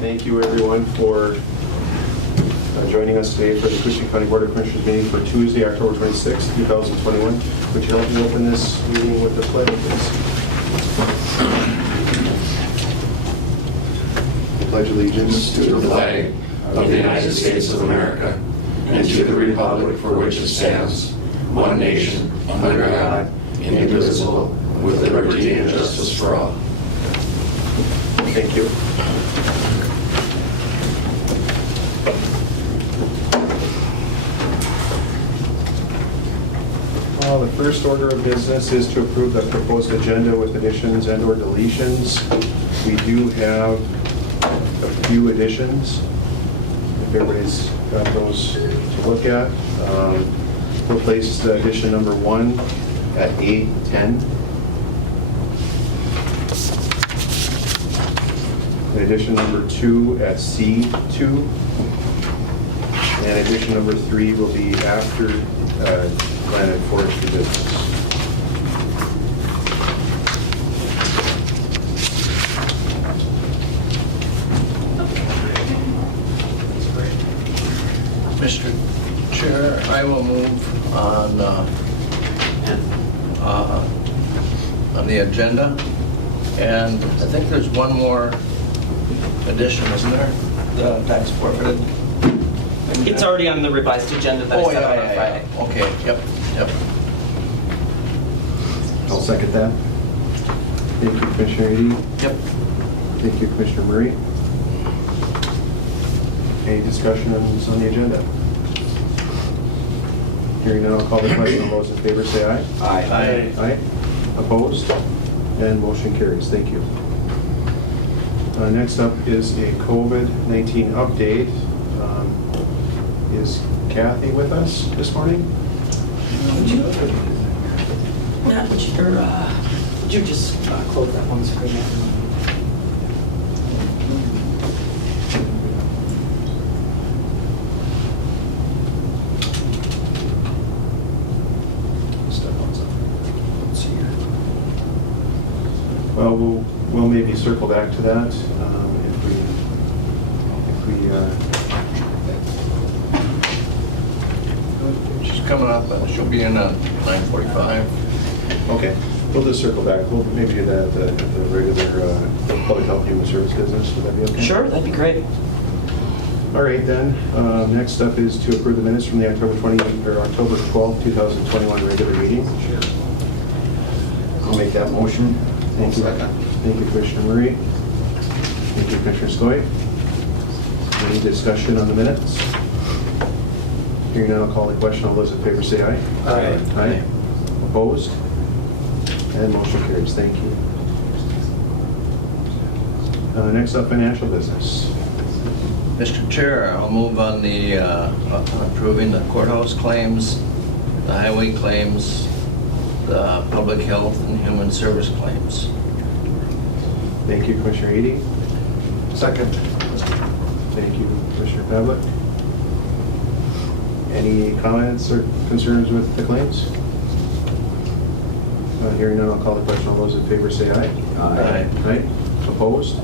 Thank you everyone for joining us today for the Koochiching County Board of Commissioners meeting for Tuesday, October 26, 2021. Would you help me open this meeting with the pledge, please? I pledge allegiance to the flag of the United States of America and to the republic for which it stands, one nation, under God, indivisible, with liberty and justice for all. Thank you. The first order of business is to approve the proposed agenda with additions and/or deletions. We do have a few additions. If everybody's got those to look at, we'll place addition number 1 at A10. Addition number 2 at C2. And addition number 3 will be after Land and Forestry Business. Mr. Chair, I will move on the agenda, and I think there's one more addition, isn't there? The tax forfeited. It's already on the revised agenda that I sent out on Friday. Okay, yep. I'll second that. Thank you, Commissioner Edie. Yep. Thank you, Commissioner Murray. Any discussion on this on the agenda? Hearing none, I'll call the question. All those in favor say aye. Aye. Aye. Opposed? And motion carries. Thank you. Next up is a COVID-19 update. Is Kathy with us this morning? Would you just close that one screen out? Well, we'll maybe circle back to that if we She's coming up, she'll be in at 9:45. okay. We'll just circle back. We'll maybe do that at the regular public health human service business. Would that be okay? Sure, that'd be great. All right then. Next up is to approve the minutes from the October 12th, 2021 regular meeting. I'll make that motion. Thank you. Thank you, Commissioner Murray. Thank you, Commissioner Skoye. Any discussion on the minutes? Hearing none, I'll call the question. All those in favor say aye. Aye. Aye. Opposed? And motion carries. Thank you. Next up, financial business. Mr. Chair, I'll move on the approving the courthouse claims, the highway claims, the public health and human service claims. Thank you, Commissioner Edie. Second. Thank you, Commissioner Pavlik. Any comments or concerns with the claims? Hearing none, I'll call the question. All those in favor say aye. Aye. Aye. Opposed?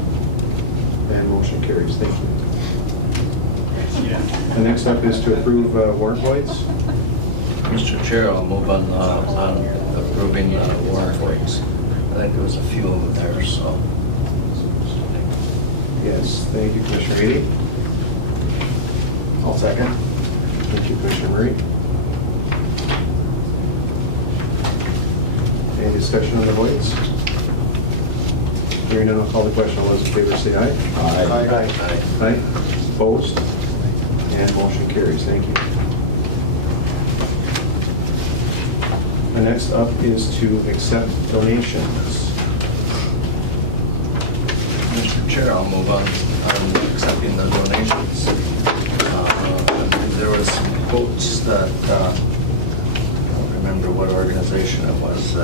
And motion carries. Thank you. The next up is to approve warrant voids. Mr. Chair, I'll move on approving warrant votes. I think there was a few of them there, so. Yes, thank you, Commissioner Edie. I'll second. Thank you, Commissioner Murray. Any discussion on the voids? Hearing none, I'll call the question. All those in favor say aye. Aye. Aye. Opposed? And motion carries. Thank you. The next up is to accept donations. Mr. Chair, I'll move on accepting the donations. There was some quotes that, I don't remember what organization it was.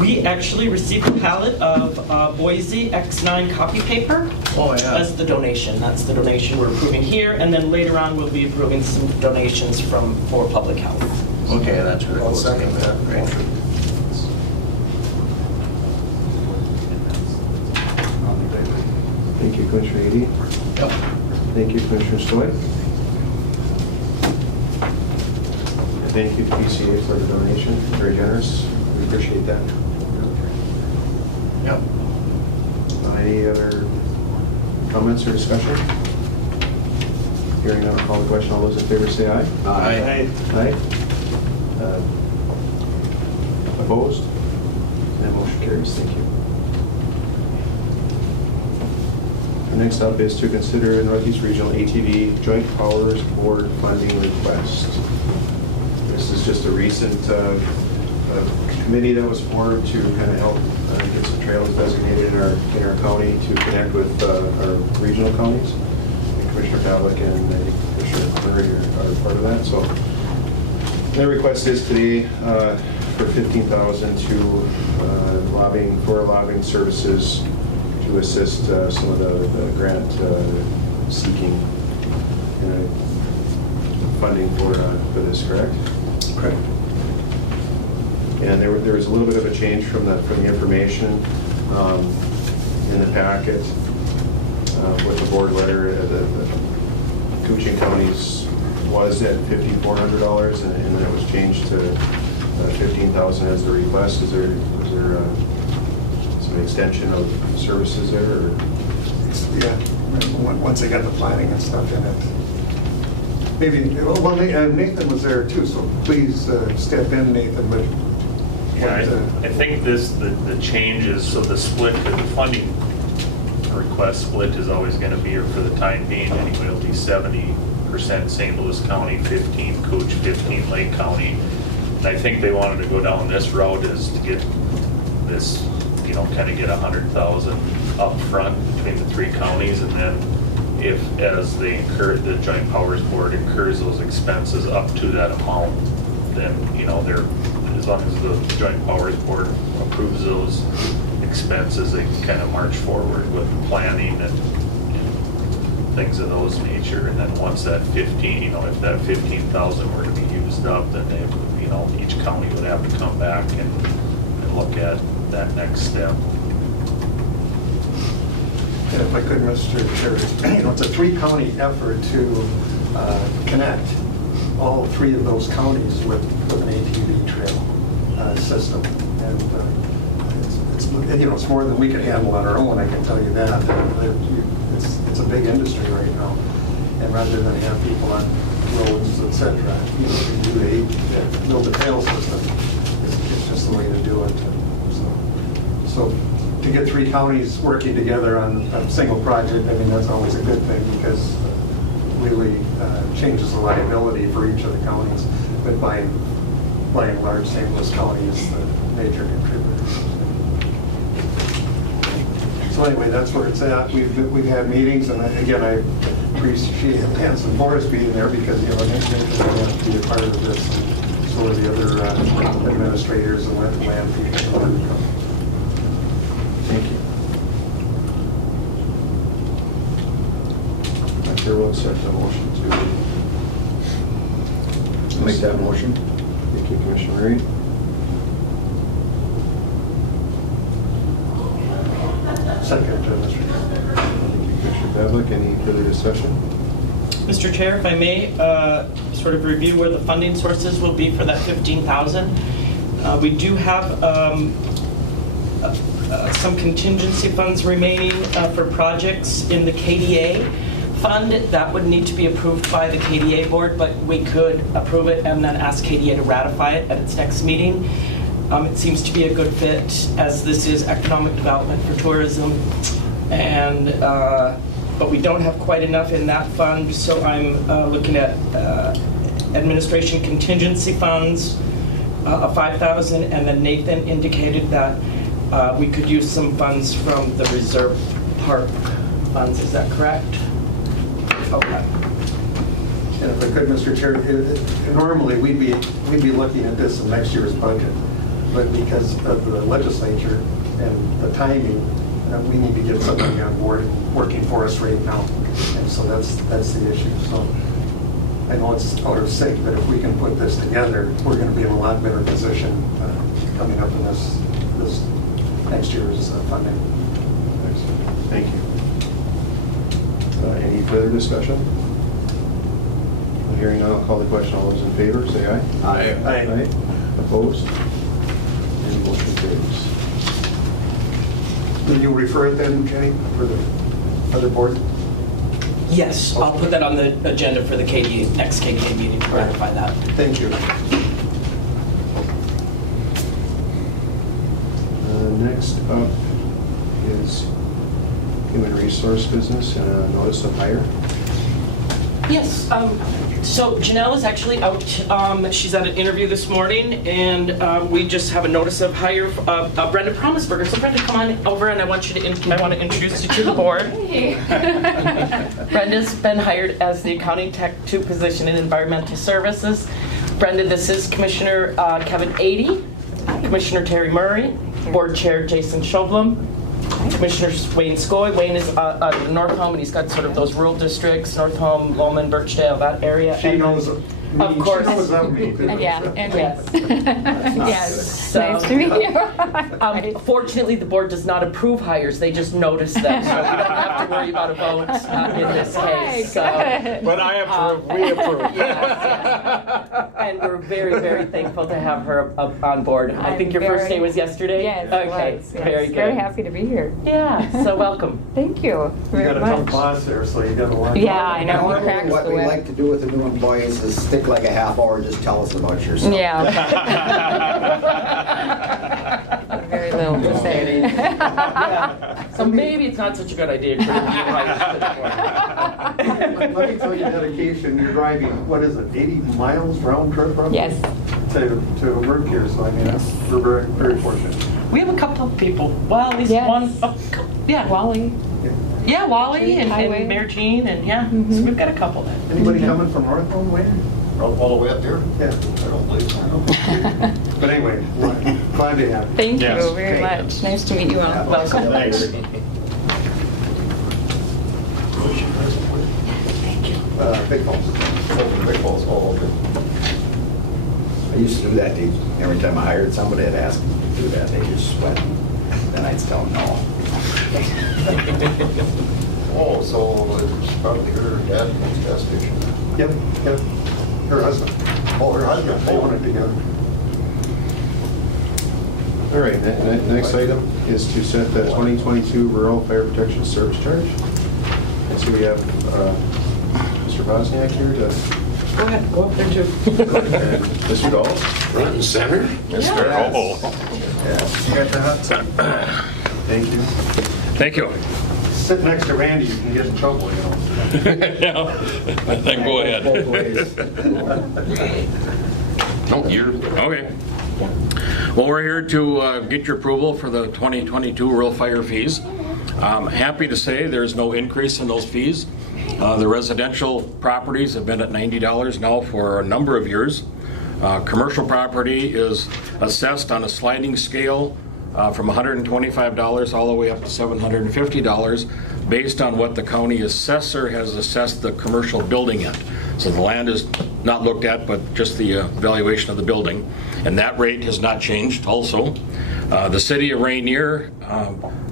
We actually received a pallet of Boise X9 copy paper Oh, yeah. as the donation. That's the donation we're approving here, and then later on we'll be approving some donations for public health. Okay, that's really cool. I'll second that. Great. Thank you, Commissioner Edy. Yep. Thank you, Commissioner Stoy. And thank you to PCA for the donation, very generous. We appreciate that. Yep. Any other comments or discussion? Hearing none, I'll call the question. All those in favor say aye. Aye. Aye. Opposed? And that motion carries. Thank you. Next up is to consider Northeast Regional ATV Joint Powers Board funding request. This is just a recent committee that was formed to kind of help get some trails designated in our county to connect with our regional counties. And Commissioner Pavlik and Commissioner Murray are part of that. So the request is today for $15,000 to lobbying services to assist some of the grant seeking funding for this, correct? Correct. And there was a little bit of a change from the information in the packet with the board letter. The Koochiching counties was at $5,400, and then it was changed to $15,000 as the request. Was there some extension of services there? Or? Yeah, once they got the planning and stuff in it. Maybe, well, Nathan was there too, so please step in, Nathan. But yeah, I think the changes, so the split, the funding request split is always going to be, or for the time being anyway, it'll be 70% St. Louis County, 15 Cooch, 15 Lake County. And I think they wanted to go down this route is to get this, kind of get 100,000 up front between the three counties, and then if as they incur, the Joint Powers Board incurs those expenses up to that amount, then they're, as long as the Joint Powers Board approves those expenses, they can kind of march forward with planning and things of those nature. And then once that 15, if that 15,000 were to be used up, then they, each county would have to come back and look at that next step. And if I could, Mr. Chair, it's a three-county effort to connect all three of those counties with an ATV trail system. And it's more than we can handle on our own, I can tell you that. It's a big industry right now. And rather than have people on roads, et cetera, build a trail system. It's just the way to do it. So to get three counties working together on a single project, that's always a good thing, because really changes the liability for each of the counties. But by and large, St. Louis County is the major contributor. So anyway, that's where it's at. We've had meetings, and again, I appreciate Hanson Forest being there, because Nathan's going to have to be a part of this, and so are the other administrators and land people. Thank you. I'm sure we'll accept the motion to Make that motion. Thank you, Commissioner Murray. Second, Mr. Chair. Thank you, Commissioner Pavlik. Any further discussion? Mr. Chair, if I may, sort of review where the funding sources will be for that 15,000. We do have some contingency funds remaining for projects in the KDA fund. That would need to be approved by the KDA board, but we could approve it and then ask KDA to ratify it at its next meeting. It seems to be a good fit, as this is economic development for tourism, and but we don't have quite enough in that fund, so I'm looking at administration contingency funds of 5,000, and then Nathan indicated that we could use some funds from the reserve park funds. Is that correct? Okay. And if I could, Mr. Chair, normally we'd be looking at this in next year's budget, but because of the legislature and the timing, we need to get somebody on board working for us right now, and so that's the issue. So I know it's out of sync, but if we can put this together, we're going to be in a lot better position coming up in this next year's funding. Excellent. Thank you. Further discussion? Hearing none, I'll call the question. All those in favor, say aye. Aye. Opposed? And motion carries. Will you refer it then, Jenny, for the other board? Yes, I'll put that on the agenda for the KDA, next KDA meeting to ratify that. Thank you. Next up is Human Resource Business and a notice of hire. Yes, so Janelle is actually out. She's at an interview this morning, and we just have a notice of hire. Brenda Promisberger. So Brenda, come on over, and I want to introduce you to the board. Brenda's been hired as the Accounting Tech 2 position in Environmental Services. Brenda, this is Commissioner Kevin Adey, Commissioner Terry Murray, Board Chair Jason Shovlin, Commissioner Wayne Skoy. Wayne is out of North Home, and he's got sort of those rural districts, North Home, Lowman, Birchdale, that area. She knows me. Of course. She knows of me. Yeah, and Yes. yes. So- Nice to meet you. Fortunately, the board does not approve hires, they just notice them, so we don't have to worry about a vote in this case. So, Good. But I approve, we approve. yes. And we're very, very thankful to have her on board. I think your first day was yesterday? Yes, it Okay, was, yes. very good. Very happy to be here. Yeah, so welcome. Thank you You very got a tough much. boss there, so you got to watch. Yeah, I know. Normally, Cracks what the we whip. like to do with the new employees is stick like a half hour, just tell us about yourself. Yeah. Very little to say. So maybe it's not such a good idea to review hires at this point. Let me tell you, dedication, you're driving, what is it, 80 miles round trip roughly? Yes. To work here, so I mean, we're very, very fortunate. We have a couple of people, well, at least Yes. one, yeah. Wally. Yeah, Wally and Highway. Mayor Jean, and yeah, so we've got a couple there. Anybody coming from North Home, Wayne? All the way up there? Yeah. I don't believe so. But anyway, glad to have you. Thank Yes. you very much. Nice to meet you all. Welcome. Thanks. Big Falls. Big Falls, oh, okay. I used to do that. Every time I hired somebody, I'd ask them to do that. They just went. Then I'd tell them no. Oh, so it's probably her dad owns gas station. Yep, yep. Her husband. Oh, her husband. They own it together. All right, next item is to set the 2022 Rural Fire Protection Service Charge. And so we have Mr. Bosniak here to... Go ahead, go up there too. and Mr. Dahl. Front and center, Mr. Oh. You got the hot seat. Thank you. Thank you. Sit next to Randy, you can get in trouble, you know. Yeah, then go ahead. Both ways. No, you're, Okay. Well, we're here to get your approval for the 2022 rural fire fees. Happy to say there's no increase in those fees. The residential properties have been at $90 now for a number of years. Commercial property is assessed on a sliding scale from $125 all the way up to $750 based on what the county assessor has assessed the commercial building at. So the land is not looked at, but just the valuation of the building. And that rate has not changed also. The city of Rainier,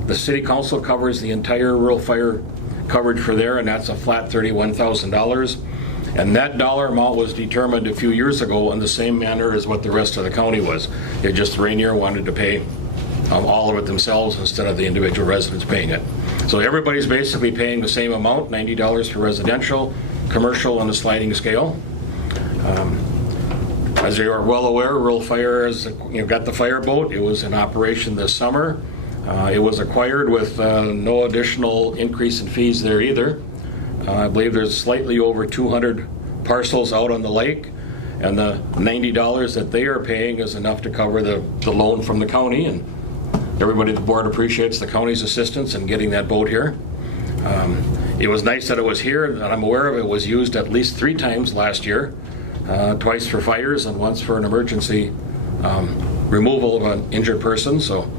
the city council covers the entire rural fire coverage for there, and that's a flat $31,000. And that dollar amount was determined a few years ago in the same manner as what the rest of the county was. It just Rainier wanted to pay all of it themselves instead of the individual residents paying it. So everybody's basically paying the same amount, $90 for residential, commercial on a sliding scale. As you are well aware, rural fire has got the fireboat. It was in operation this summer. It was acquired with no additional increase in fees there either. I believe there's slightly over 200 parcels out on the lake, and the $90 that they are paying is enough to cover the loan from the county, and everybody at the board appreciates the county's assistance in getting that boat here. It was nice that it was here, and I'm aware of it was used at least 3 times last year, twice for fires and once for an emergency removal of an injured person, so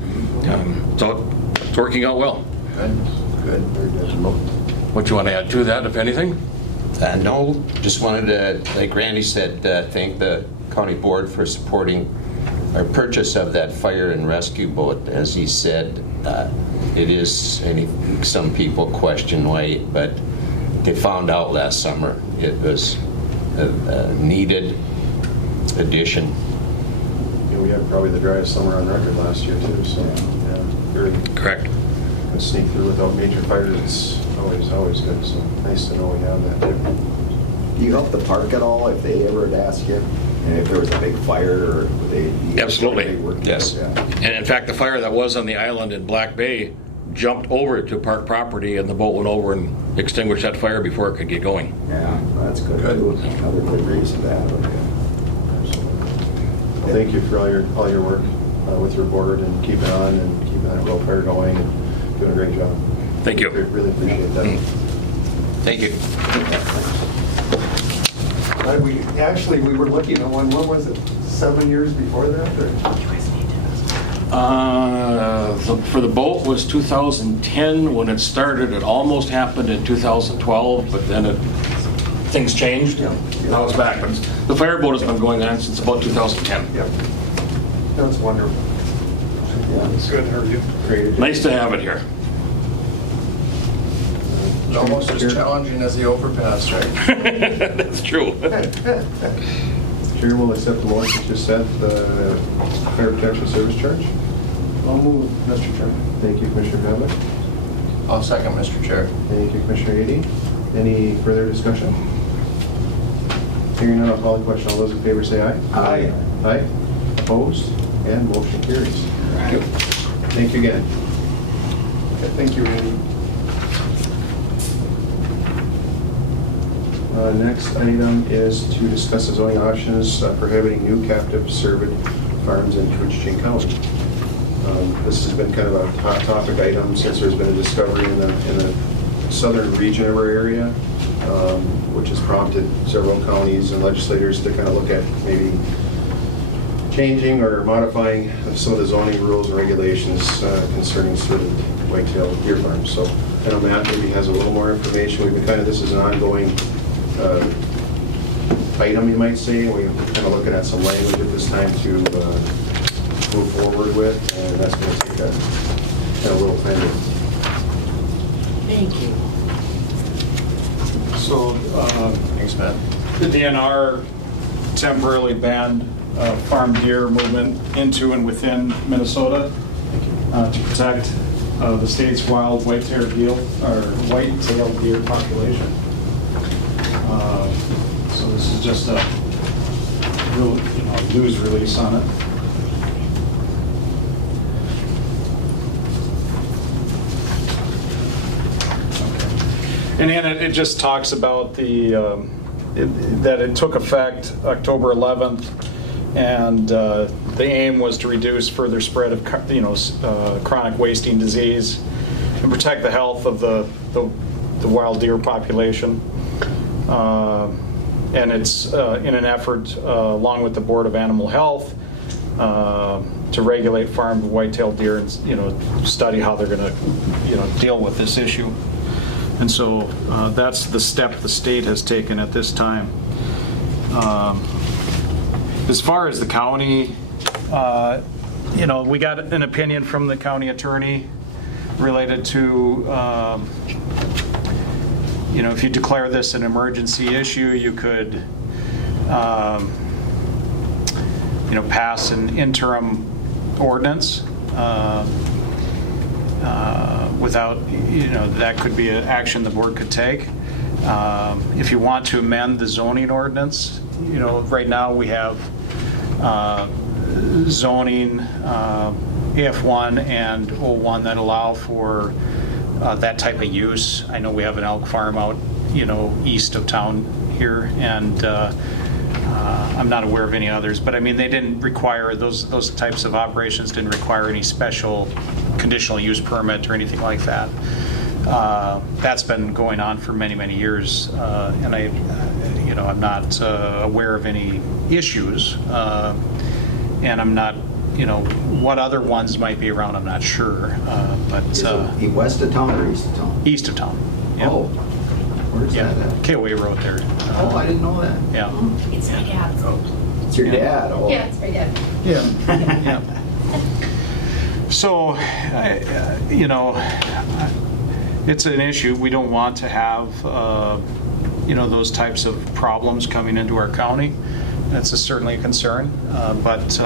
it's working out well. Good. What you want to add to that, if anything? No, just wanted to, like Randy said, thank the county board for supporting our purchase of that fire and rescue boat. As he said, it is, and some people question why, but they found out last summer it was a needed addition. Yeah, we had probably the driest summer on record last year too, so, yeah, very. Correct. Gonna sneak through without major fires, it's always good, so nice to know we have that too. Do you help the park at all if they ever would ask you? And if there was a big fire, or would they? Absolutely. Yes. Yeah. And in fact, the fire that was on the island in Black Bay jumped over to park property, and the boat went over and extinguished that fire before it could get going. Yeah, well, that's good. Too. Another good reason to have it. Well, thank you for all your work with your board and keeping on and keeping that welfare going and doing a great job. Thank you. Really appreciate that. Thank you. We were looking at one, what was it, 7 years before that? Or? For the boat was 2010 when it started. It almost happened in 2012, but then things changed. Now it's back. But the fireboat has been going on since about 2010. Yep. That's wonderful. Yeah, It's good to hear you. Great. Nice to have it here. It's almost as challenging as the overpass, right? That's true. Chair will accept the motion to set the fire protection service charge. I'll move, Mr. Chairman. Thank you, Commissioner Pavlik. I'll second, Mr. Chair. Thank you, Commissioner Ady. Any further discussion? Hearing none, I'll call the question. All those in favor say aye. Aye. Aye. Opposed? And motion carries. Thank you. Thank you again. Okay, thank you, Randy. Next item is to discuss the zoning options prohibiting new captive cervid farms in Koochiching County. This has been kind of a hot topic item since there's been a discovery in the southern region of our area, which has prompted several counties and legislators to kind of look at maybe changing or modifying some of the zoning rules and regulations concerning certain whitetail deer farms. So I know Matt maybe has a little more information. We've been this is an ongoing item, you might say. We're kind of looking at some language at this time to move forward with, and that's going to take a little time. Thank you. So, Thanks, Matt. the DNR temporarily banned farm deer movement into and within Minnesota to protect the state's wild white-tailed deer population. So this is just a real, news release on it. And then it just talks about that it took effect October 11th, and the aim was to reduce further spread of chronic wasting disease and protect the health of the wild deer population. And it's in an effort, along with the Board of Animal Health, to regulate farmed white-tailed deer and study how they're going to deal with this issue. And so that's the step the state has taken at this time. As far as the county, we got an opinion from the county attorney related to, if you declare this an emergency issue, you could, pass an interim ordinance without, that could be an action the board could take. If you want to amend the zoning ordinance, right now we have zoning AF1 and O1 that allow for that type of use. I know we have an elk farm out, east of town here, and I'm not aware of any others, but I mean, they didn't require, those types of operations didn't require any special conditional use permit or anything like that. That's been going on for many, many years, and I'm not aware of any issues, and I'm not, what other ones might be around, I'm not sure, but... West of town or east of town? East of town. Yep. Oh, where's that at? KOA Road there. Oh, I didn't know that. Yeah. It's my dad's. It's your dad? Oh. Yeah, it's my dad. Yeah. Yeah. So, it's an issue. We don't want to have, those types of problems coming into our county. That's certainly a concern. But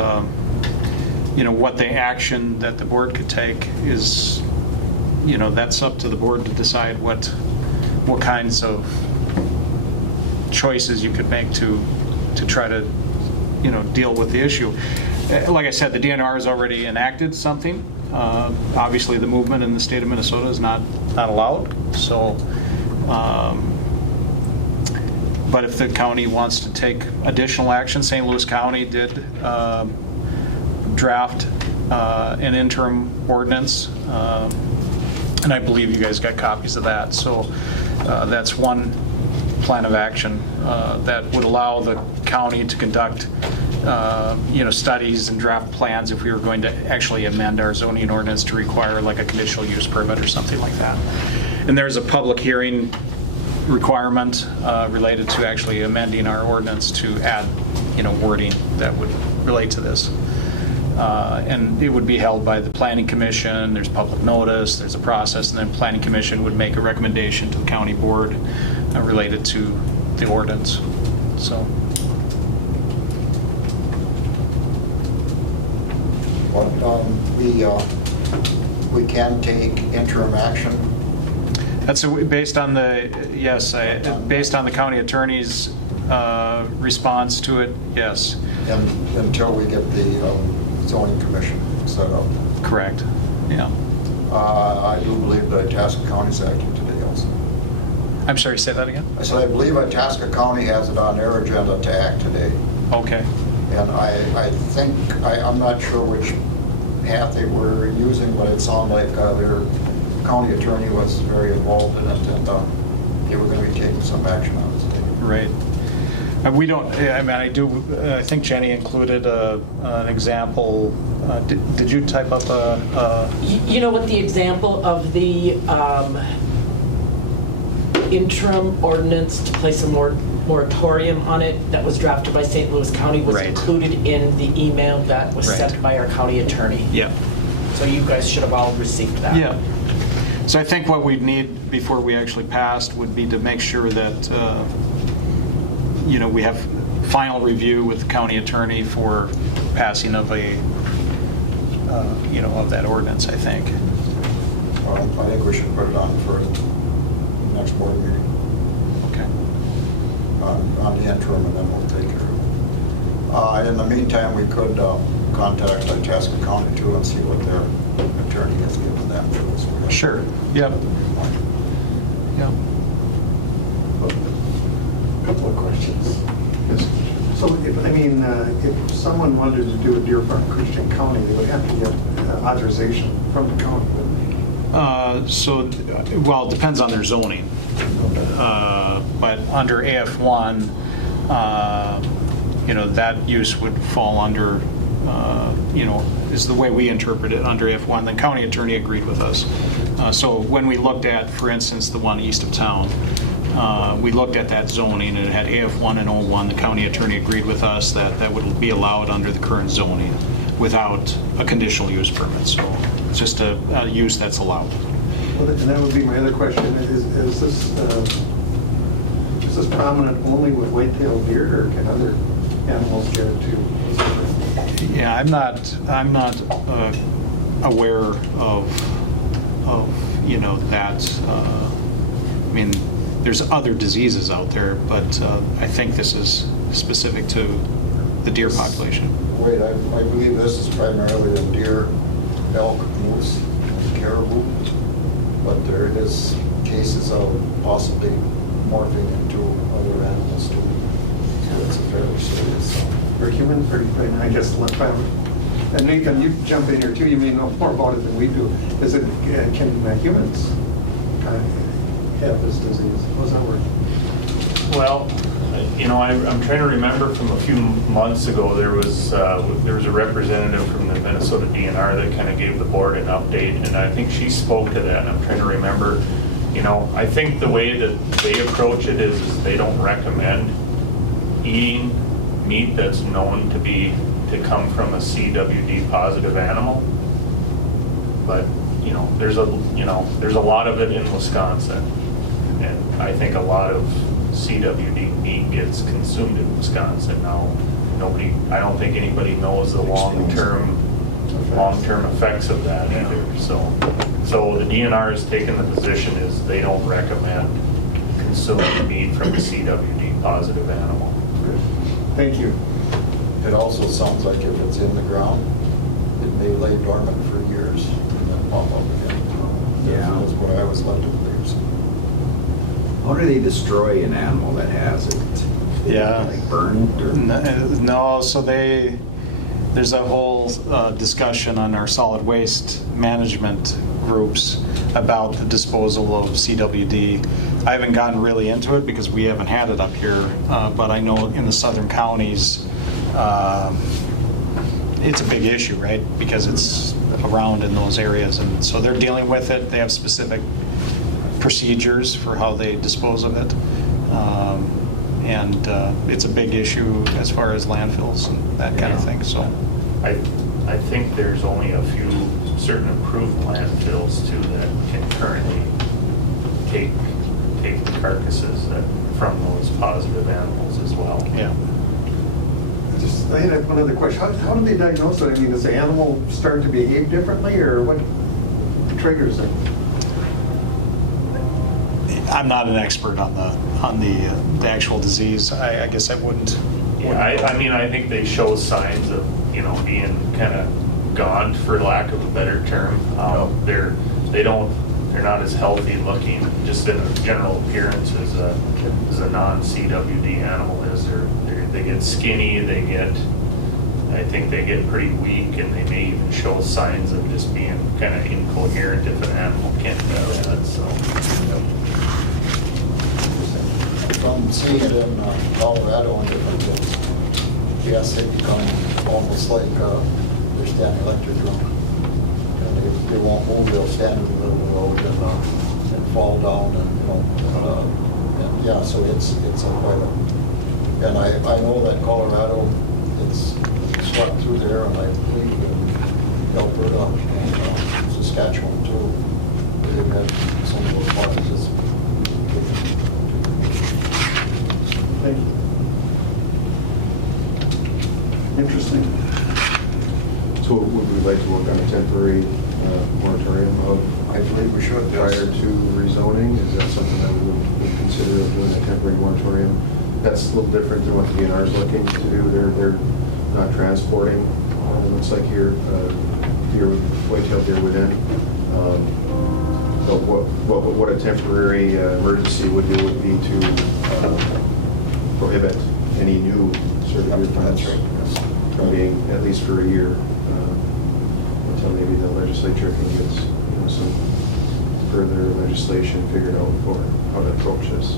what the action that the board could take is, that's up to the board to decide what kinds of choices you could make to try to, deal with the issue. Like I said, the DNR has already enacted something. Obviously, the movement in the state of Minnesota is not allowed. So, but if the county wants to take additional action, St. Louis County did draft an interim ordinance, and I believe you guys got copies of that. So that's one plan of action that would allow the county to conduct studies and draft plans if we were going to actually amend our zoning ordinance to require like a conditional use permit or something like that. And there's a public hearing requirement related to actually amending our ordinance to add, wording that would relate to this. And it would be held by the Planning Commission. There's public notice, there's a process, and then Planning Commission would make a recommendation to the county board related to the ordinance. So. We can take interim action. That's based on the based on the county attorney's response to it. Yes. And until we get the zoning commission set up. Correct. Yeah. I do believe that Itasca County's acting today also. I'm sorry. Say that again. I said I believe Itasca County has it on their agenda to act today. Okay. And I think I'm not sure which path they were using, but it sounded like their county attorney was very involved in it, and they were going to be taking some action on it today. Right. We don't. I think Jenny included an example. Did you type up a? What the example of the interim ordinance to place a moratorium on it that was drafted by St. Louis County was included in the email that was sent by our county attorney. Yeah. So you guys should have all received that. Yeah. So I think what we'd need before we actually passed would be to make sure that we have final review with the county attorney for passing of a of that ordinance. I think. I think we should put it on for the next board meeting. Okay. On the interim, and then we'll take care of it. In the meantime, we could contact Itasca County too and see what their attorney has given them. Sure. Yep. Yep. A couple of questions. So, if someone wanted to do a deer park in Koochiching County, they would have to get authorization from the county, wouldn't they? Well, it depends on their zoning. But under AF1, that use would fall under, is the way we interpret it under AF1. The county attorney agreed with us. So when we looked at, for instance, the one east of town, we looked at that zoning and it had AF1 and O1. The county attorney agreed with us that that would be allowed under the current zoning without a conditional use permit. So it's just a use that's allowed. Well, and that would be my other question. Is this prominent only with white-tailed deer, or can other animals get it too? Yeah, I'm not aware of that. There's other diseases out there, but I think this is specific to the deer population. Wait, I believe this is primarily the deer, elk, moose, and caribou, but there is cases of possibly morphing into other animals too. So it's a fairly serious. For humans, I guess, and Nathan, you jump in here too. You may know more about it than we do. Can humans kind of have this disease? How does that work? Well, I'm trying to remember from a few months ago, there was a representative from the Minnesota DNR that kind of gave the board an update, and I think she spoke to that, and I'm trying to remember, I think the way that they approach it is they don't recommend eating meat that's known to come from a CWD positive animal. But, there's a lot of it in Wisconsin, and I think a lot of CWD meat gets consumed in Wisconsin now. I don't think anybody knows the long-term effects of that either. So the DNR has taken the position is they don't recommend consuming meat from a CWD positive animal. Thank you. It also sounds like if it's in the ground, it may lay dormant for years and then pop up again. Yeah. That's what I was led to believe. How do they destroy an animal that has it? Yeah. Like burned or? No, so there's a whole discussion on our solid waste management groups about the disposal of CWD. I haven't gotten really into it because we haven't had it up here, but I know in the southern counties, it's a big issue, right? Because it's around in those areas, and so they're dealing with it. They have specific procedures for how they dispose of it. And it's a big issue as far as landfills and that kind of thing, so. I think there's only a few certain approved landfills too that can currently take the carcasses from those positive animals as well. Yeah. I had one other question. How do they diagnose it? I mean, does the animal start to behave differently, or what triggers it? I'm not an expert on the actual disease. I guess I wouldn't. Yeah, I think they show signs of being kind of gaunt, for lack of a better term. They're not as healthy looking, just in a general appearance as a non-CWD animal is. They get skinny. I think they get pretty weak, and they may even show signs of just being kind of incoherent if an animal can't do that. So. From seeing it in Colorado and different things, yes, they become almost like they're standing electric drunk. And they won't move, they'll stand in the middle of the road and fall down and yeah, so it's quite a, and I know that Colorado, it's swept through there, and I believe in Alberta and Saskatchewan too. They've had some of those markets. Thank you. Interesting. So would we like to work on a temporary moratorium of, I believe we should, prior yes. to rezoning? Is that something that we would consider doing a temporary moratorium? That's a little different than what the DNR is looking to do. They're not transporting, it looks like here, white-tailed deer within. So what a temporary emergency would do would be to prohibit any new certified funds from being, at least for a year, until maybe the legislature can get some further legislation figured out for how to approach this.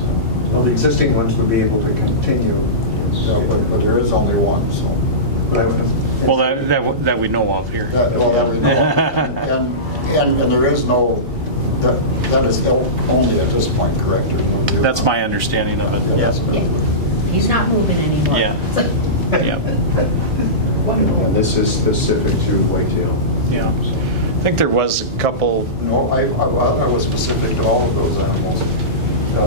Well, the existing ones would be able to continue. So, but there is only one, so. Well, that we know of here. That we know of. And there is no, that is only at this point, correct? That's my understanding of it, yes. He's not moving anymore. Yeah. Yeah. And this is specific to whitetail. Yeah. I think there was a couple. No, I was specific to all of those animals.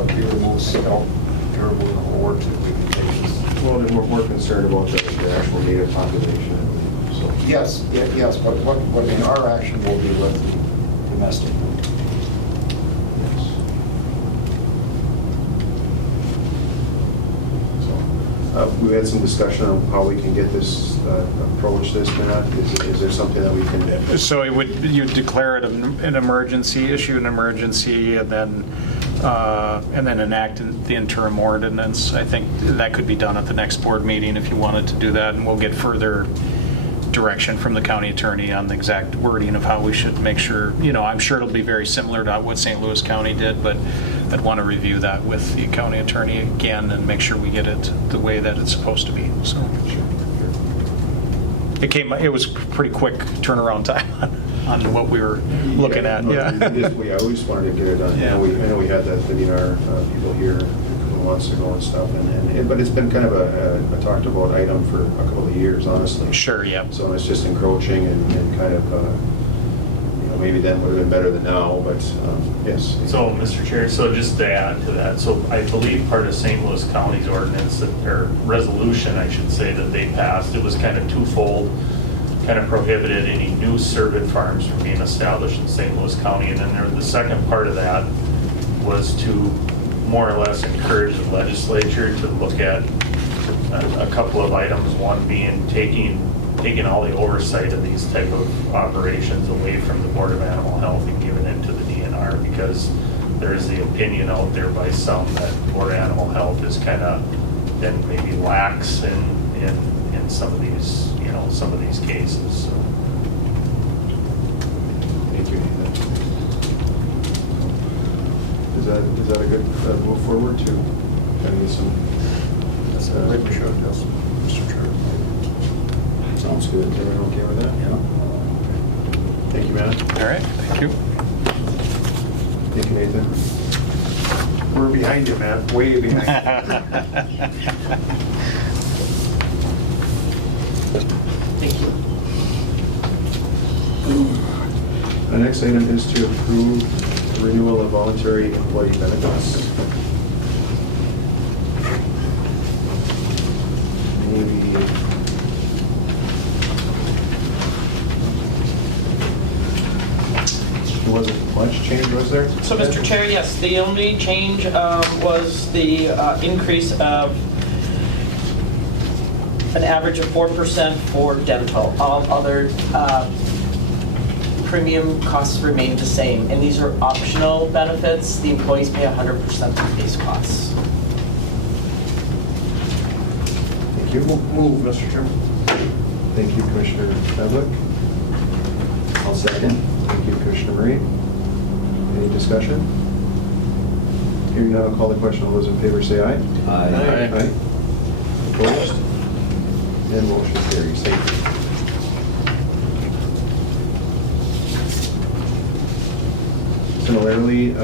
Deer, moose, elk, caribou, the whole works that we can take. Well, then we're more concerned about the actual native population, I believe, so. Yes, but what in our action will be with domestic. We had some discussion on how we can get this, approach this, Matt. Is there something that we can? So you declare it an emergency, issue an emergency, and then enact the interim ordinance. I think that could be done at the next board meeting if you wanted to do that, and we'll get further direction from the county attorney on the exact wording of how we should make sure, I'm sure it'll be very similar to what St. Louis County did, but I'd want to review that with the county attorney again and make sure we get it the way that it's supposed to be. So it was pretty quick turnaround time on what we were looking at. Yeah. We always wanted to get it done. Yeah. I know we had that Our people here a couple months ago and stuff, but it's been kind of a talked about item for a couple of years, honestly. Sure, yeah. So it's just encroaching and kind of, maybe then would have been better than now, but yes. So, Mr. Chair, so just to add to that, so I believe part of St. Louis County's ordinance, or resolution, I should say, that they passed, it was kind of twofold, kind of prohibited any new cervid farms from being established in St. Louis County. And then the second part of that was to more or less encourage the legislature to look at a couple of items, one being taking all the oversight of these type of operations away from the Board of Animal Health and giving it to the DNR, because there's the opinion out there by some that Board of Animal Health is kind of then maybe lax in some of these, some of these cases. So. Thank you, Nathan. Is that a good move forward to kind of get some? That's a good show, yes, Mr. Chair. Sounds good. Is everyone okay with that? Yeah. Thank you, Matt. All right, thank you. Thank you, Nathan. We're behind you, man, way behind Thank you. The next item is to approve the renewal of voluntary employee benefits. There wasn't much change, was there? So, Mr. Chair, yes, the only change was the increase of an average of 4% for dental. All other premium costs remain the same, and these are optional benefits. The employees pay 100% of base costs. Thank you. Move, Mr. Chairman. Thank you, Commissioner Pavlik. I'll second. Thank you, Commissioner Murray. Any discussion? Hearing none, I'll call the question. All those in favor say aye. Aye. Aye. Opposed? And motion carries. Thank you. Similarly,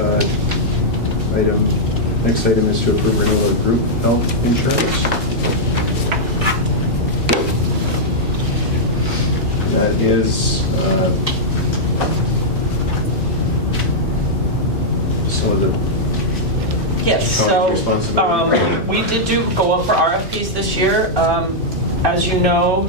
next item is to approve renewal of group health insurance. That is some of the Yes, county's so responsibility. we did go up for RFPs this year. As you know,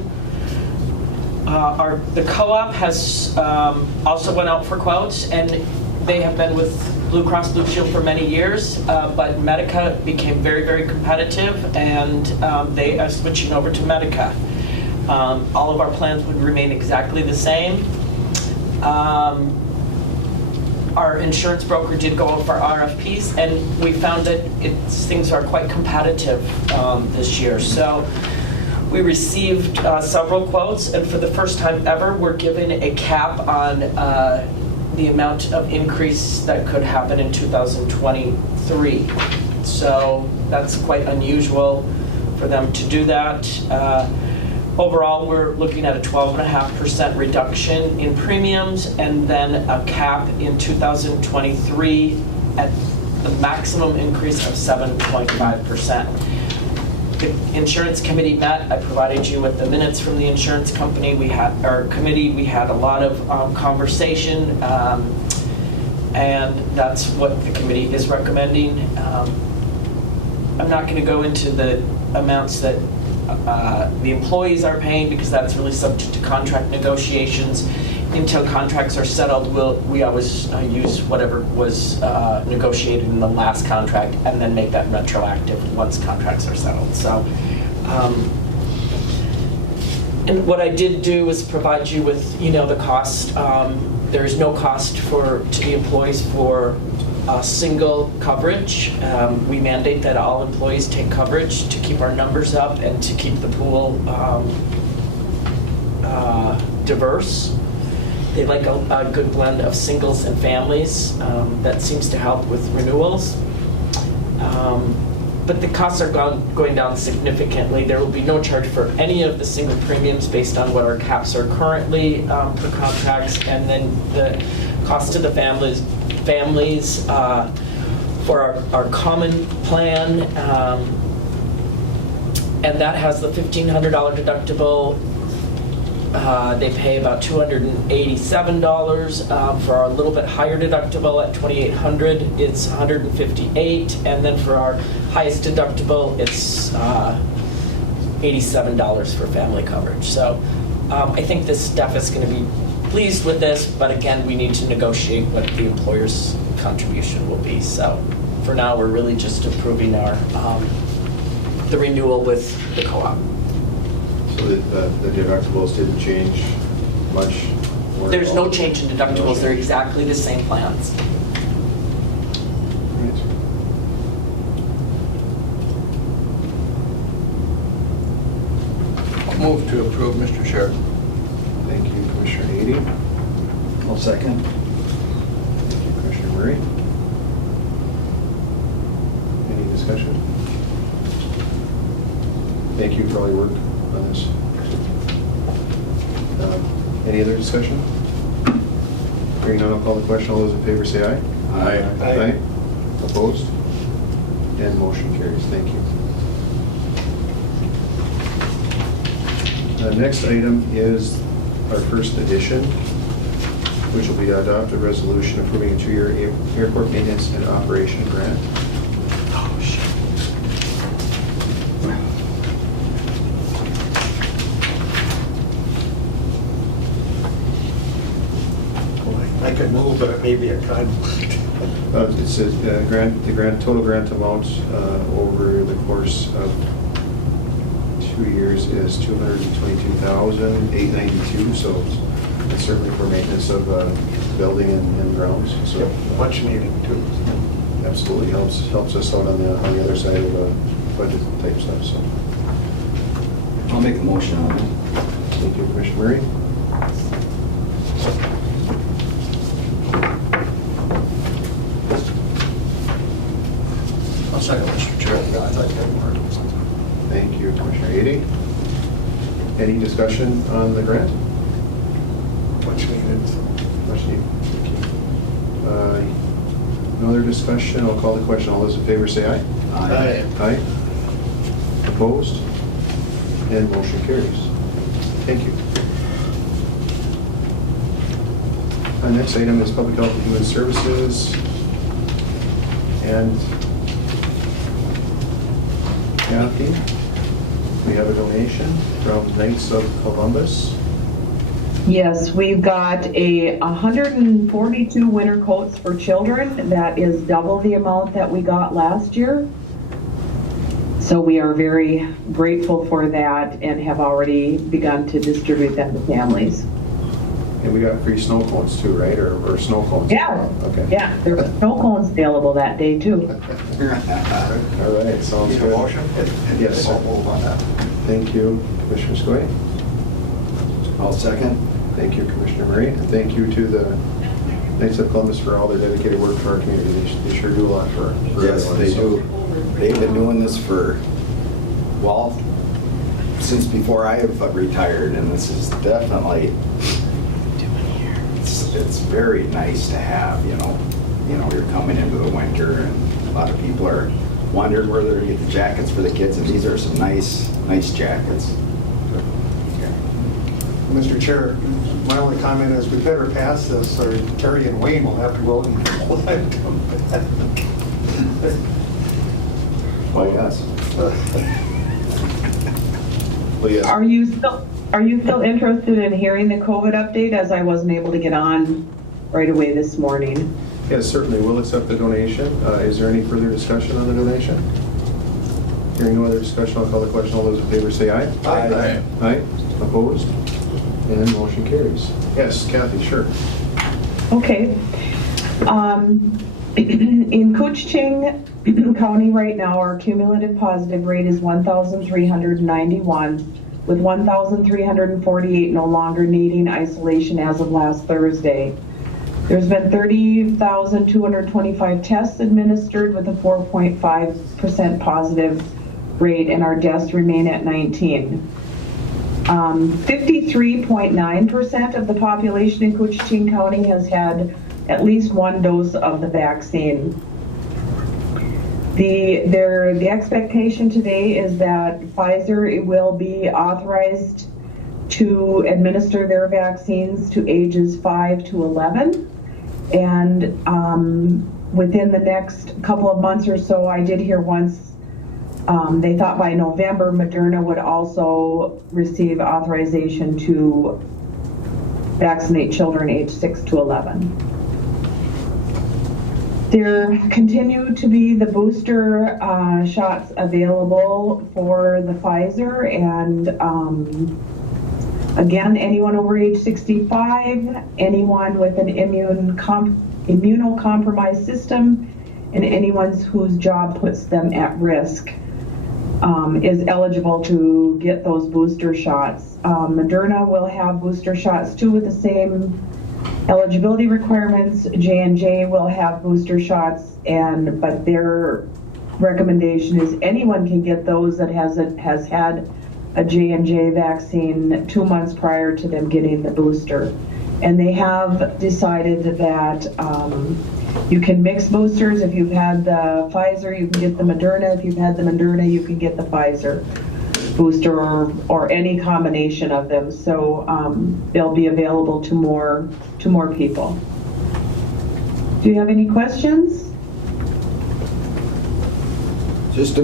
the co-op has also went out for quotes, and they have been with Blue Cross Blue Shield for many years, but Medica became very, very competitive, and they are switching over to Medica. All of our plans would remain exactly the same. Our insurance broker did go out for RFPs, and we found that things are quite competitive this year. So we received several quotes, and for the first time ever, we're given a cap on the amount of increase that could happen in 2023. So that's quite unusual for them to do that. Overall, we're looking at a 12.5% reduction in premiums, and then a cap in 2023 at the maximum increase of 7.5%. The insurance committee met. I provided you with the minutes from the insurance company. We had our committee. We had a lot of conversation, and that's what the committee is recommending. I'm not going to go into the amounts that the employees are paying, because that's really subject to contract negotiations. Until contracts are settled, we always use whatever was negotiated in the last contract, and then make that retroactive once contracts are settled. So, and what I did do was provide you with, the cost. There is no cost to the employees for single coverage. We mandate that all employees take coverage to keep our numbers up and to keep the pool diverse. They like a good blend of singles and families. That seems to help with renewals. But the costs are going down significantly. There will be no charge for any of the single premiums based on what our caps are currently for contracts, and then the cost to the families for our common plan, and that has the $1,500 deductible, They pay about $287. For our little bit higher deductible at $2,800, it's $158. And then for our highest deductible, it's $87 for family coverage. So I think this staff is going to be pleased with this, but again, we need to negotiate what the employer's contribution will be. So for now, we're really just approving our the renewal with the co-op. So the deductibles didn't change much? There's no change in deductibles. They're exactly the same plans. Move to approve, Mr. Chair. Thank you, Commissioner Ady. I'll second. Thank you, Commissioner Murray. Any discussion? Thank you for all your work on this. Any other discussion? Hearing none, I'll call the question. All those in favor say aye. Aye. Aye. Opposed? And motion carries. Thank you. Next item is our first edition, which will be adopt a resolution approving a 2-year airport maintenance and operation grant. Oh, shit. I could move, but it may be a conflict. It says total grant amount over the course of 2 years is $222,892. So it's certainly for maintenance of building and grounds. So Much needed too. absolutely helps us out on the other side of budget type stuff. So I'll make a motion on that. thank you, Commissioner Murray. I'll second, Mr. Chair. I thought you had more. Thank you, Commissioner Ady. Any discussion on the grant? Much needed. Much needed. Thank you. No other discussion? I'll call the question. All those in favor say aye. Aye. Aye. Opposed? And motion carries. Thank you. Next item is Public Health and Human Services. And Kathy, we have a donation from Knights of Columbus. Yes, we've got 142 winter coats for children. That is double the amount that we got last year. So we are very grateful for that and have already begun to distribute them to families. And we got free snow cones too, right? Or snow cones? Yeah. Okay. Yeah, there were snow cones available that day too. All right, sounds Need a good. motion? Yes. I'll move on that. Thank you, Commissioner Skoye. I'll second. Thank you, Commissioner Murray. And thank you to the Knights of Columbus for all their dedicated work for our community. They sure do a lot for Yes, everyone. they So, do. They've been doing this for, well, since before I have retired, and this is definitely, it's very nice to have, you know, you're coming into the winter, and a lot of people are wondering where they're gonna get the jackets for the kids, and these are some nice jackets. Mr. Chair, my only comment is we better pass this, or Terry and Wayne will have to go out and pull that come back. Oh, yes. well, yes. Are you still interested in hearing the COVID update, as I wasn't able to get on right away this morning? Yes, certainly. We'll accept the donation. Is there any further discussion on the donation? Hearing no other discussion, I'll call the question. All those in favor say aye. Aye. Aye. Opposed? And motion carries. Yes, Kathy, sure. Okay. In Koochiching County right now, our cumulative positive rate is 1,391, with 1,348 no longer needing isolation as of last Thursday. There's been 30,225 tests administered with a 4.5% positive rate, and our deaths remain at 19. 53.9% of the population in Koochiching County has had at least one dose of the vaccine. The expectation today is that Pfizer will be authorized to administer their vaccines to ages 5 to 11. And within the next couple of months or so, I did hear once, they thought by November, Moderna would also receive authorization to vaccinate children aged 6 to 11. There continue to be the booster shots available for the Pfizer, and again, anyone over age 65, anyone with an immunocompromised system, and anyone whose job puts them at risk is eligible to get those booster shots. Moderna will have booster shots too with the same eligibility requirements. J&J will have booster shots, but their recommendation is anyone can get those that has had a J&J vaccine 2 months prior to them getting the booster. And they have decided that you can mix boosters. If you've had the Pfizer, you can get the Moderna. If you've had the Moderna, you can get the Pfizer booster, or any combination of them. So they'll be available to more people. Do you have any questions? Just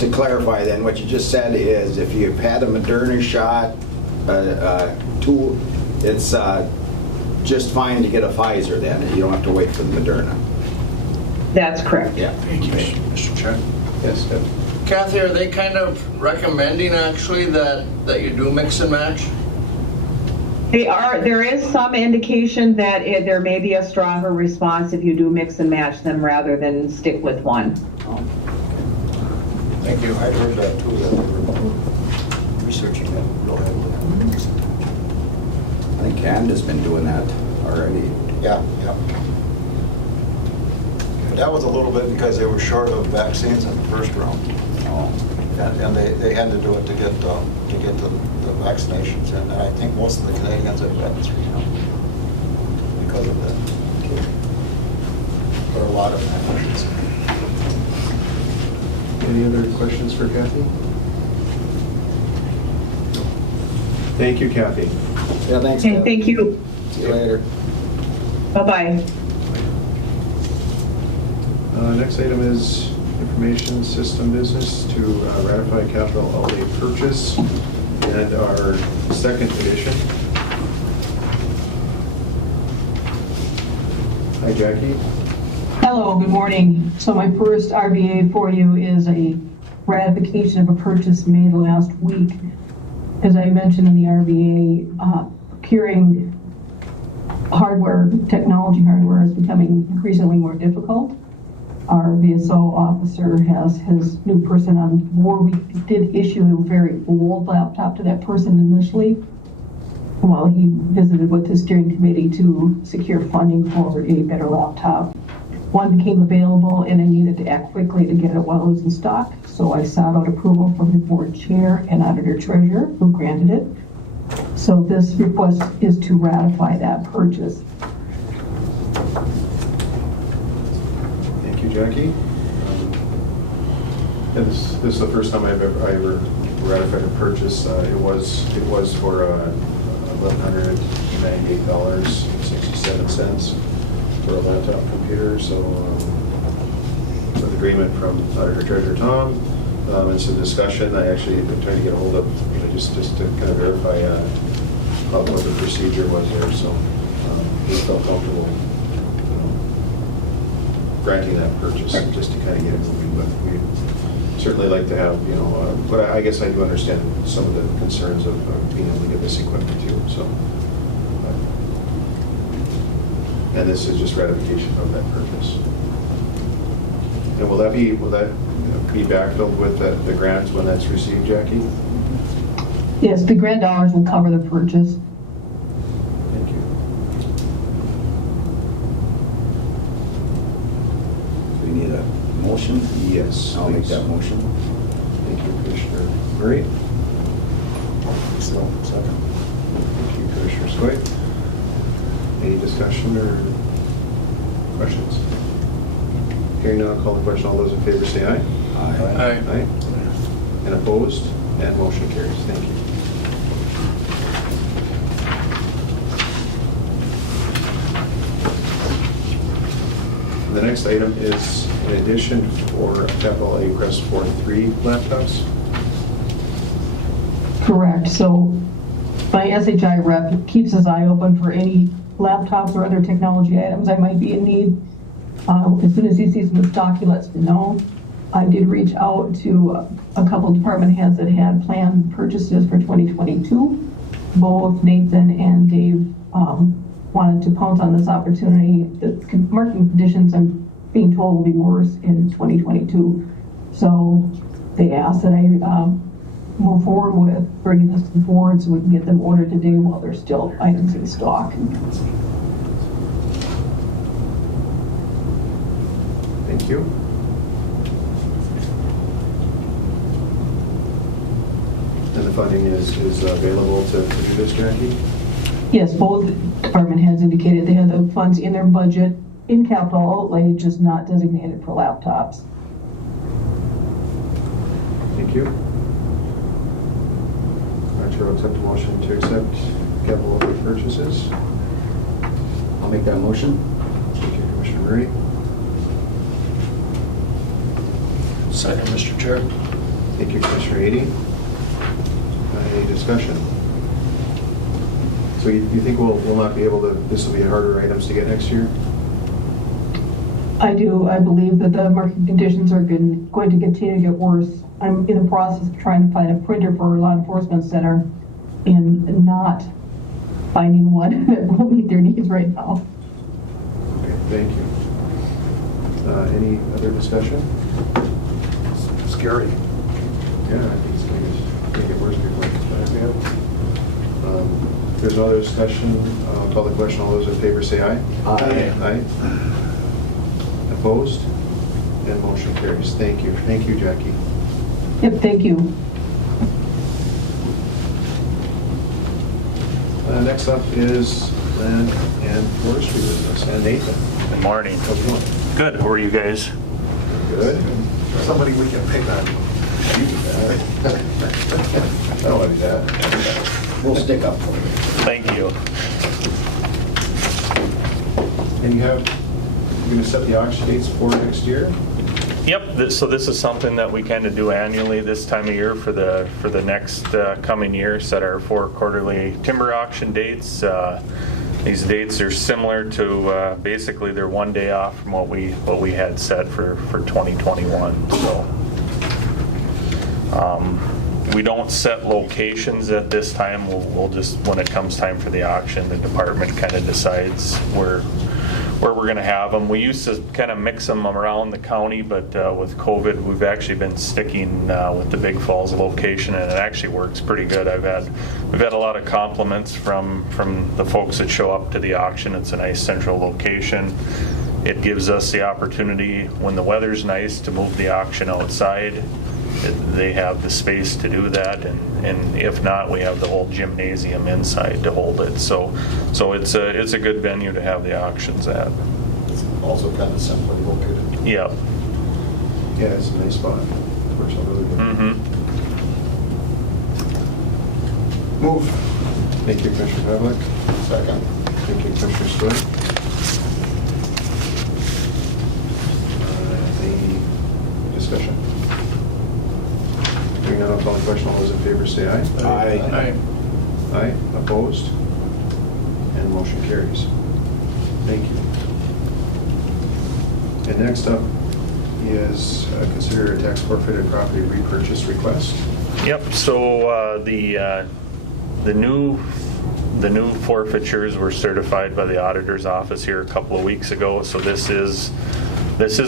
to clarify then, what you just said is if you've had a Moderna shot, it's just fine to get a Pfizer then. You don't have to wait for the Moderna. That's correct. Yeah. Thank you, Mr. Chair. Yes, Ed. Kathy, are they kind of recommending actually that you do mix and match? They are. There is some indication that there may be a stronger response if you do mix and match them rather than stick with one. Thank you. I heard that too, that they were researching that real heavily. I think Canada's been doing that already. Yeah. That was a little bit because they were short of vaccines in the first round. And they had to do it to get the vaccinations in. And I think most of the Canadians have gotten 3 now because of that. Or a lot of them. Any other questions for Kathy? Thank you, Kathy. Yeah, thanks. Okay, thank you. See you later. Bye-bye. Next item is information system business to ratify capital outlay purchase and our second edition. Hi, Jackie. Hello, good morning. So my first RBA for you is a ratification of a purchase made last week. As I mentioned in the RBA, procuring hardware, technology hardware is becoming increasingly more difficult. Our VSO officer has his new person on board. We did issue a very old laptop to that person initially while he visited with the steering committee to secure funding for a better laptop. One became available and I needed to act quickly to get it while it was in stock. So I sought out approval from the board chair and auditor treasurer who granted it. So this request is to ratify that purchase. Thank you, Jackie. This is the first time I ever ratified a purchase. It was for $1,198.67 for a laptop computer. So with agreement from Auditor Treasurer Tom and some discussion, I actually been trying to get a hold of just to kind of verify what the procedure was there. So we felt comfortable granting that purchase just to kind of get it moving. But we certainly like to have, but I guess I do understand some of the concerns of being able to get this equipment too. So, and this is just ratification of that purchase. And will that be backfilled with the grants when that's received, Jackie? Yes, the grant dollars will cover the purchase. Thank you. We need a motion? Yes. I'll make that motion. Thank you, Commissioner Murray. Second. Thank you, Commissioner Skoye. Any discussion or questions? Hearing none, I'll call the question. All those in favor say aye. Aye. And opposed? And motion carries. Thank you. The next item is an addition for capital A request for 3 laptops. Correct. So my SHI rep keeps his eye open for any laptops or other technology items I might be in need. As soon as he sees them in stock, he lets me know. I did reach out to a couple department heads that had planned purchases for 2022. Both Nathan and Dave wanted to pounce on this opportunity. The market conditions, I'm being told, will be worse in 2022. So they asked that I move forward with bringing this to the board so we can get them ordered today while there's still items in stock. Thank you. And the funding is available to do this, Jackie? Yes, both department heads indicated they had the funds in their budget in capital outlay, just not designated for laptops. Thank you. Chair will accept a motion to accept capital outlay purchases. I'll make that motion. Thank you, Commissioner Murray. Second, Mr. Chair. Thank you, Commissioner Ady. Any discussion? So you think we'll not be able to, this will be harder items to get next year? I do. I believe that the market conditions are going to continue to get worse. I'm in the process of trying to find a printer for our law enforcement center and not finding one that will meet their needs right now. Okay, thank you. Any other discussion? Scary. Yeah, I think it's going to get worse before it gets better. If there's no other discussion, call the question. All those in favor say aye. Aye. Aye. Opposed? And motion carries. Thank you. Thank you, Jackie. Yep, thank you. Next up is Land and Forestry Business, and Nathan. Good morning. How's it going? Good, how are you guys? Good. Somebody we can pick on. I don't want to do that. We'll stick up for you. Thank you. And you're going to set the auction dates for next year? Yep, so this is something that we kind of do annually this time of year for the next coming year, set our 4 quarterly timber auction dates. These dates are similar to, basically they're one day off from what we had set for 2021. So we don't set locations at this time. We'll just, when it comes time for the auction, the department kind of decides where we're going to have them. We used to kind of mix them around the county, but with COVID, we've actually been sticking with the Big Falls location, and it actually works pretty good. We've had a lot of compliments from the folks that show up to the auction. It's a nice central location. It gives us the opportunity, when the weather's nice, to move the auction outside. They have the space to do that, and if not, we have the whole gymnasium inside to hold it. So it's a good venue to have the auctions at. It's also kind of centrally located. Yep. Yeah, it's a nice spot. Works out really good. Mm-hmm. Move. Thank you, Commissioner Pavlik. Second. Thank you, Commissioner Stoy. Any discussion? Hearing none, I'll call the question. All those in favor say aye. Aye. Aye. Opposed? And motion carries. Thank you. And next up is consider a tax forfeited property repurchase request. Yep. So the new forfeitures were certified by the auditor's office here a couple of weeks ago. So this is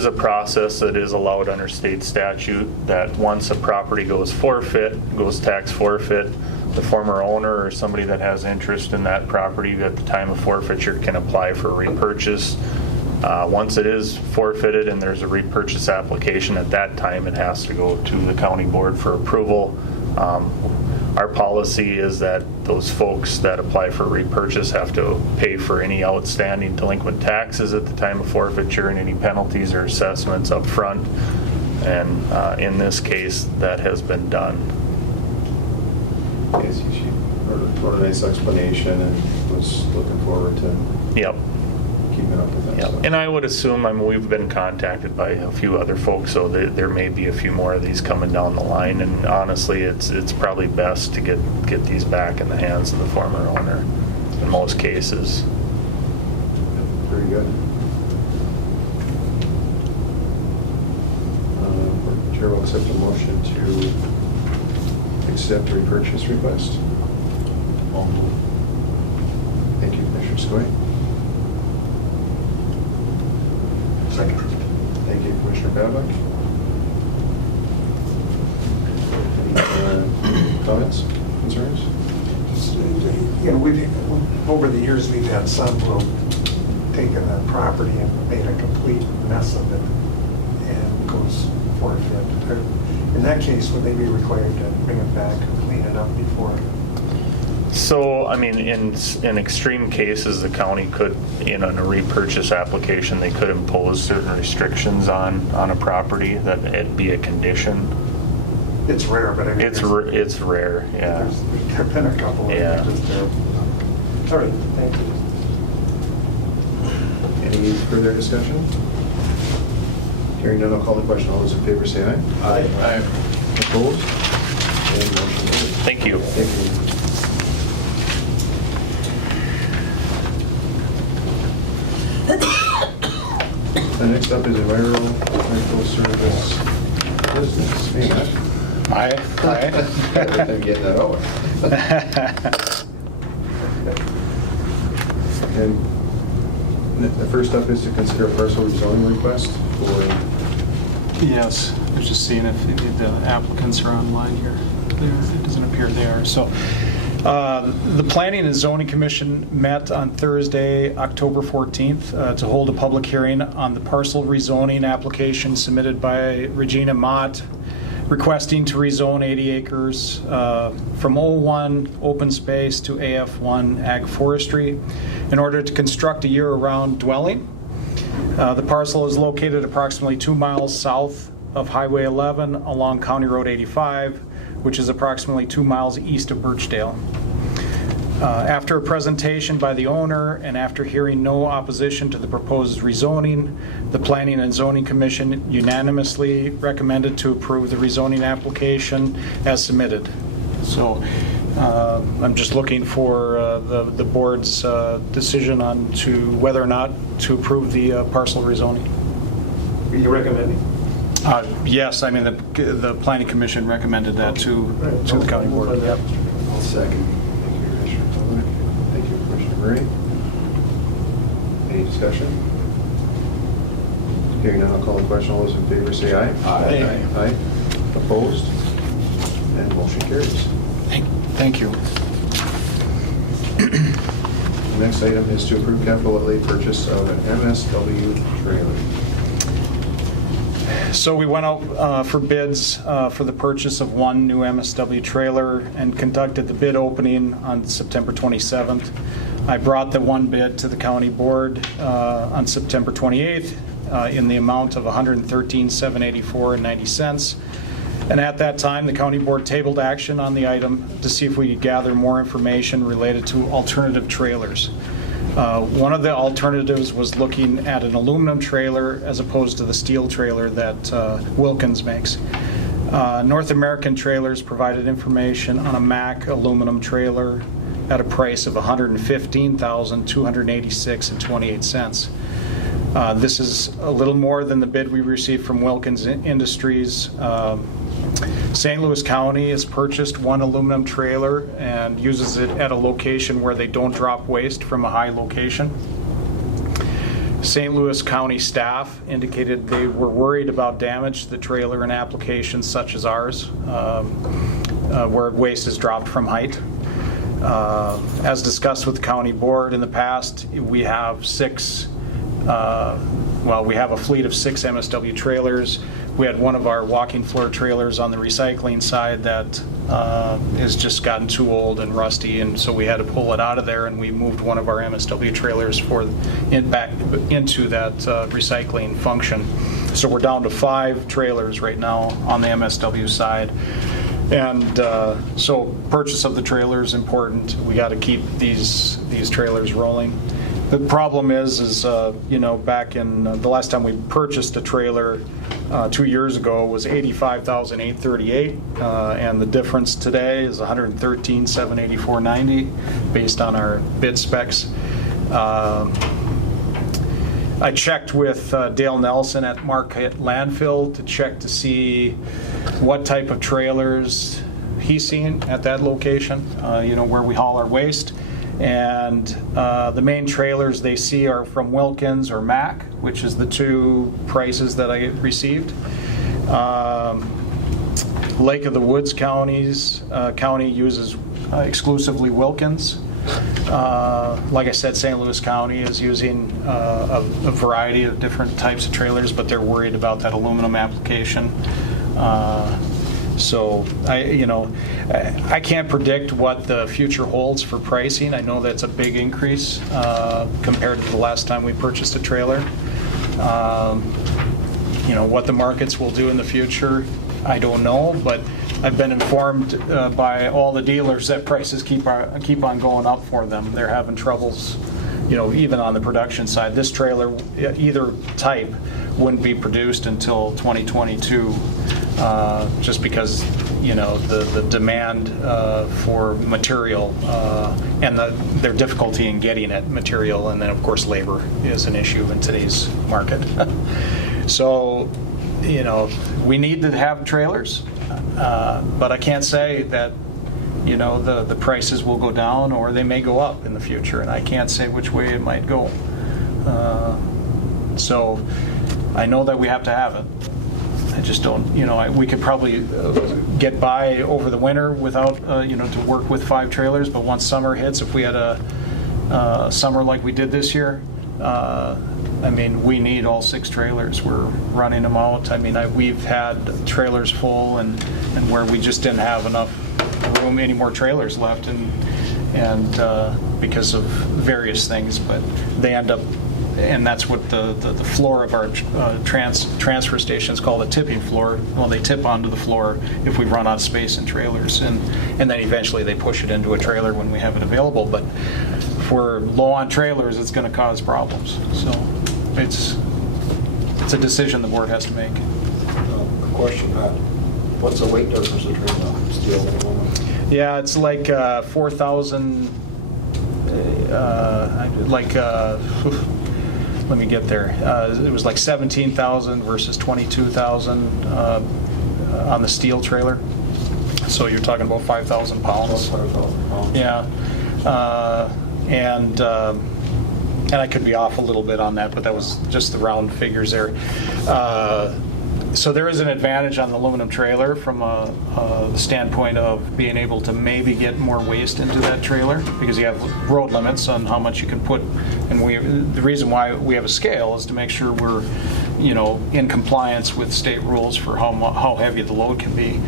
a process that is allowed under state statute, that once a property goes tax forfeit, the former owner or somebody that has interest in that property at the time of forfeiture can apply for repurchase. Once it is forfeited and there's a repurchase application, at that time it has to go to the county board for approval. Our policy is that those folks that apply for repurchase have to pay for any outstanding delinquent taxes at the time of forfeiture and any penalties or assessments up front. And in this case, that has been done. Yes, she wrote a nice explanation and was looking forward to Yep. keeping up with that. Yeah, stuff. and I would assume, I mean, we've been contacted by a few other folks, so there may be a few more of these coming down the line, and honestly, it's probably best to get these back in the hands of the former owner in most cases. Very good. Chair will accept a motion to accept the repurchase request. Thank you, Commissioner Skoye. Second. Thank you, Commissioner Babbitt. Any comments, concerns? You know, over the years, we've had some who have taken a property and made a complete mess of it and goes forfeit. In that case, would they be required to bring it back and clean it up before? So, I mean, in extreme cases, the county could, in a repurchase application, they could impose certain restrictions on a property that it'd be a condition. It's rare, but I mean... It's rare, yeah. There have been a couple of Yeah. them just terrible. All right, thank you. Any further discussion? Hearing none, I'll call the question. All those in favor say aye. Aye. Aye. Opposed? And motion carries. Thank you. Thank you. Next up is Environmental Service Business. Hey, Matt. I'm getting that over. And the first up is to consider a parcel rezoning request for... Yes, I was just seeing if the applicants are online here. It doesn't appear they are. So the Planning and Zoning Commission met on Thursday, October 14th, to hold a public hearing on the parcel rezoning application submitted by Regina Mott, requesting to rezone 80 acres from O1 open space to AF1 ag forestry in order to construct a year-round dwelling. The parcel is located approximately 2 miles south of Highway 11 along County Road 85, which is approximately 2 miles east of Birchdale. After a presentation by the owner and after hearing no opposition to the proposed rezoning, the Planning and Zoning Commission unanimously recommended to approve the rezoning application as submitted. So I'm just looking for the board's decision on to whether or not to approve the parcel rezoning. Are you recommending? Yes, I mean the Planning Commission recommended that to the county board. Yep. I'll second. Thank you, Commissioner Public. Thank you, Commissioner Murray. Any discussion? Hearing none, I'll call the question. All those in favor say aye. Aye. Aye. Opposed? And motion carries. Thank you. The next item is to approve capital outlay purchase of an MSW trailer. So we went out for bids for the purchase of one new MSW trailer and conducted the bid opening on September 27th. I brought the one bid to the county board on September 28th in the amount of $113,784.90. And at that time, the county board tabled action on the item to see if we could gather more information related to alternative trailers. One of the alternatives was looking at an aluminum trailer as opposed to the steel trailer that Wilkins makes. North American Trailers provided information on a Mack aluminum trailer at a price of $115,286.28. This is a little more than the bid we received from Wilkins Industries. St. Louis County has purchased one aluminum trailer and uses it at a location where they don't drop waste from a high location. St. Louis County staff indicated they were worried about damage to the trailer in applications such as ours, where waste is dropped from height. As discussed with the county board in the past, we have we have a fleet of 6 MSW trailers. We had one of our walking floor trailers on the recycling side that has just gotten too old and rusty, and so we had to pull it out of there, and we moved one of our MSW trailers back into that recycling function. So we're down to 5 trailers right now on the MSW side. And so purchase of the trailer is important. We got to keep these trailers rolling. The problem is back in the last time we purchased a trailer 2 years ago was $85,838, and the difference today is $113,784.90 based on our bid specs. I checked with Dale Nelson at Marquette Landfill to check to see what type of trailers he's seen at that location, where we haul our waste. And the main trailers they see are from Wilkins or Mack, which is the two prices that I received. Lake of the Woods County uses exclusively Wilkins. Like I said, St. Louis County is using a variety of different types of trailers, but they're worried about that aluminum application. So I can't predict what the future holds for pricing. I know that's a big increase compared to the last time we purchased a trailer. What the markets will do in the future, I don't know, but I've been informed by all the dealers that prices keep on going up for them. They're having troubles, even on the production side. This trailer, either type, wouldn't be produced until 2022, just because the demand for material and their difficulty in getting at material, and then of course labor is an issue in today's market. So, we need to have trailers. But I can't say that, the prices will go down or they may go up in the future, and I can't say which way it might go. So I know that we have to have it. I just don't, we could probably get by over the winter without, to work with 5 trailers, but once summer hits, if we had a summer like we did this year, we need all 6 trailers. We're running them out. We've had trailers full and where we just didn't have enough room, any more trailers left, and because of various things, but they end up, and that's what the floor of our transfer station is called, a tipping floor. Well, they tip onto the floor if we run out of space in trailers, and then eventually they push it into a trailer when we have it available. But if we're low on trailers, it's going to cause problems. So it's a decision the board has to make. Question, what's the weight difference between the steel and aluminum? Yeah, it's like 4,000. Let me get there. It was like 17,000 versus 22,000 on the steel trailer. So you're talking about 5,000 pounds. 5,000 pounds. Yeah, and I could be off a little bit on that, but that was just the round figures there. So there is an advantage on the aluminum trailer from a standpoint of being able to maybe get more waste into that trailer, because you have road limits on how much you can put. And the reason why we have a scale is to make sure we're, in compliance with state rules for how heavy the load can be.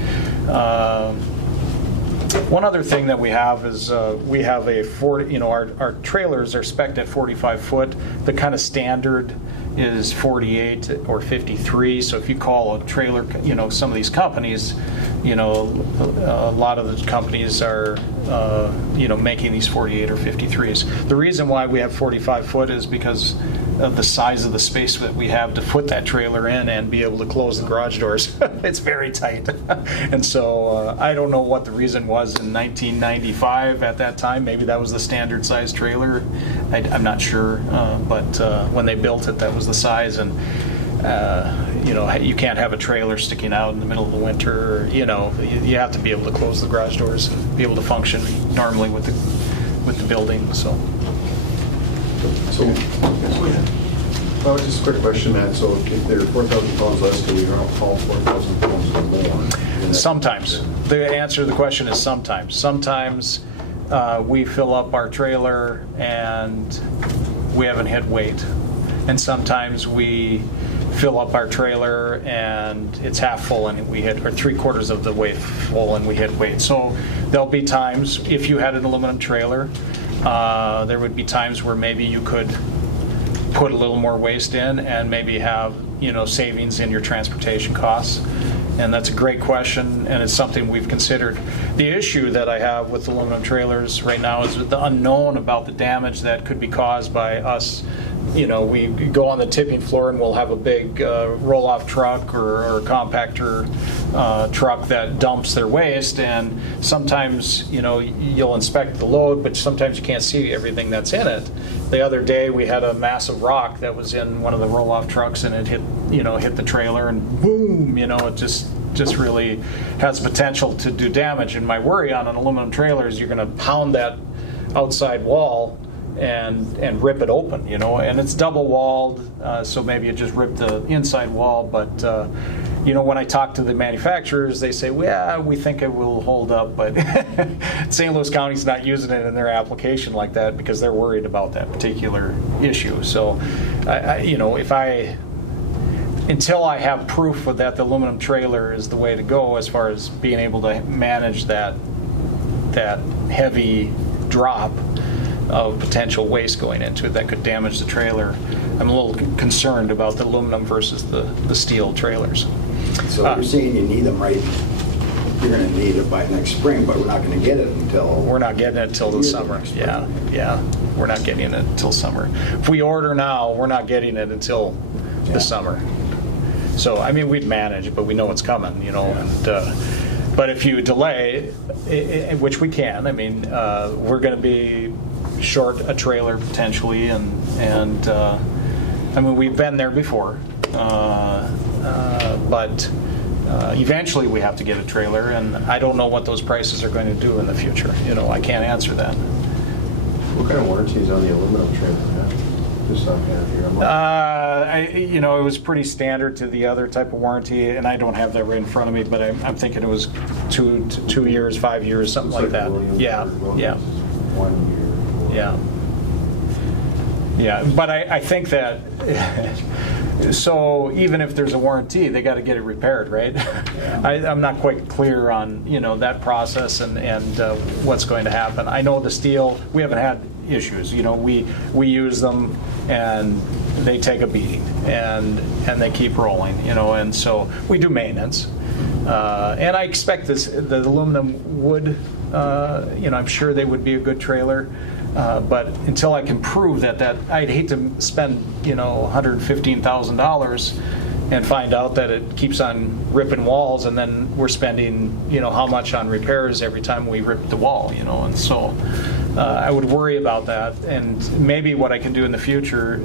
One other thing that we have is we have a 40. Our trailers are spec'd at 45 foot. The kind of standard is 48 or 53. So if you call a trailer, some of these companies, a lot of the companies are, making these 48 or 53s. The reason why we have 45 foot is because of the size of the space that we have to put that trailer in and be able to close the garage doors. It's very tight. And so I don't know what the reason was in 1995 at that time. Maybe that was the standard size trailer. I'm not sure. But when they built it, that was the size. And you can't have a trailer sticking out in the middle of the winter. You have to be able to close the garage doors and be able to function normally with the building. So well, just a quick question, Matt. So if they're 4,000 pounds less, do we haul 4,000 pounds or more? Sometimes. The answer to the question is sometimes. Sometimes we fill up our trailer and we haven't hit weight. And sometimes we fill up our trailer and it's half full and we hit, or 3/4 of the way full and we hit weight. So there'll be times, if you had an aluminum trailer, there would be times where maybe you could put a little more waste in and maybe have, savings in your transportation costs. And that's a great question, and it's something we've considered. The issue that I have with aluminum trailers right now is the unknown about the damage that could be caused by us. You know, we go on the tipping floor and we'll have a big roll-off truck or a compactor truck that dumps their waste, and sometimes, you know, you'll inspect the load, but sometimes you can't see everything that's in it. The other day we had a massive rock that was in one of the roll-off trucks, and it hit the trailer, and boom, you know, it just really has potential to do damage. And my worry on an aluminum trailer is you're going to pound that outside wall and rip it open, you know, and it's double walled, so maybe it just ripped the inside wall. But you know, when I talk to the manufacturers, they say, well, yeah, we think it will hold up, but St. Louis County's not using it in their application like that because they're worried about that particular issue. So, you know, until I have proof that the aluminum trailer is the way to go as far as being able to manage that heavy drop of potential waste going into it that could damage the trailer, I'm a little concerned about the aluminum versus the steel trailers. So you're saying you need them right, you're going to need it by next spring, but we're not going to get it until... We're not getting it till the summer. Yeah, we're not getting it until summer. If we order now, we're not getting it until the summer. So, I mean, we'd manage, but we know it's coming, you know. And, but if you delay, which we can, I mean, we're going to be short a trailer potentially, and I mean, we've been there before, but eventually we have to get a trailer, and I don't know what those prices are going to do in the future. You know, I can't answer that. What kind of warranty is on the aluminum trailer? Just not here. You know, it was pretty standard to the other type of warranty, and I don't have that right in front of me, but I'm thinking it was 2 years, 5 years, something like that. Yeah. 1 year. Yeah, but I think that, so even if there's a warranty, they got to get it repaired, right? I'm not quite clear on, you know, that process and what's going to happen. I know the steel, we haven't had issues. You know, we use them and they take a beating and they keep rolling, you know, and so we do maintenance. And I expect the aluminum would, you know, I'm sure they would be a good trailer. But until I can prove that I'd hate to spend, you know, $115,000 and find out that it keeps on ripping walls, and then we're spending, you know, how much on repairs every time we rip the wall, you know, and so I would worry about that. And maybe what I can do in the future,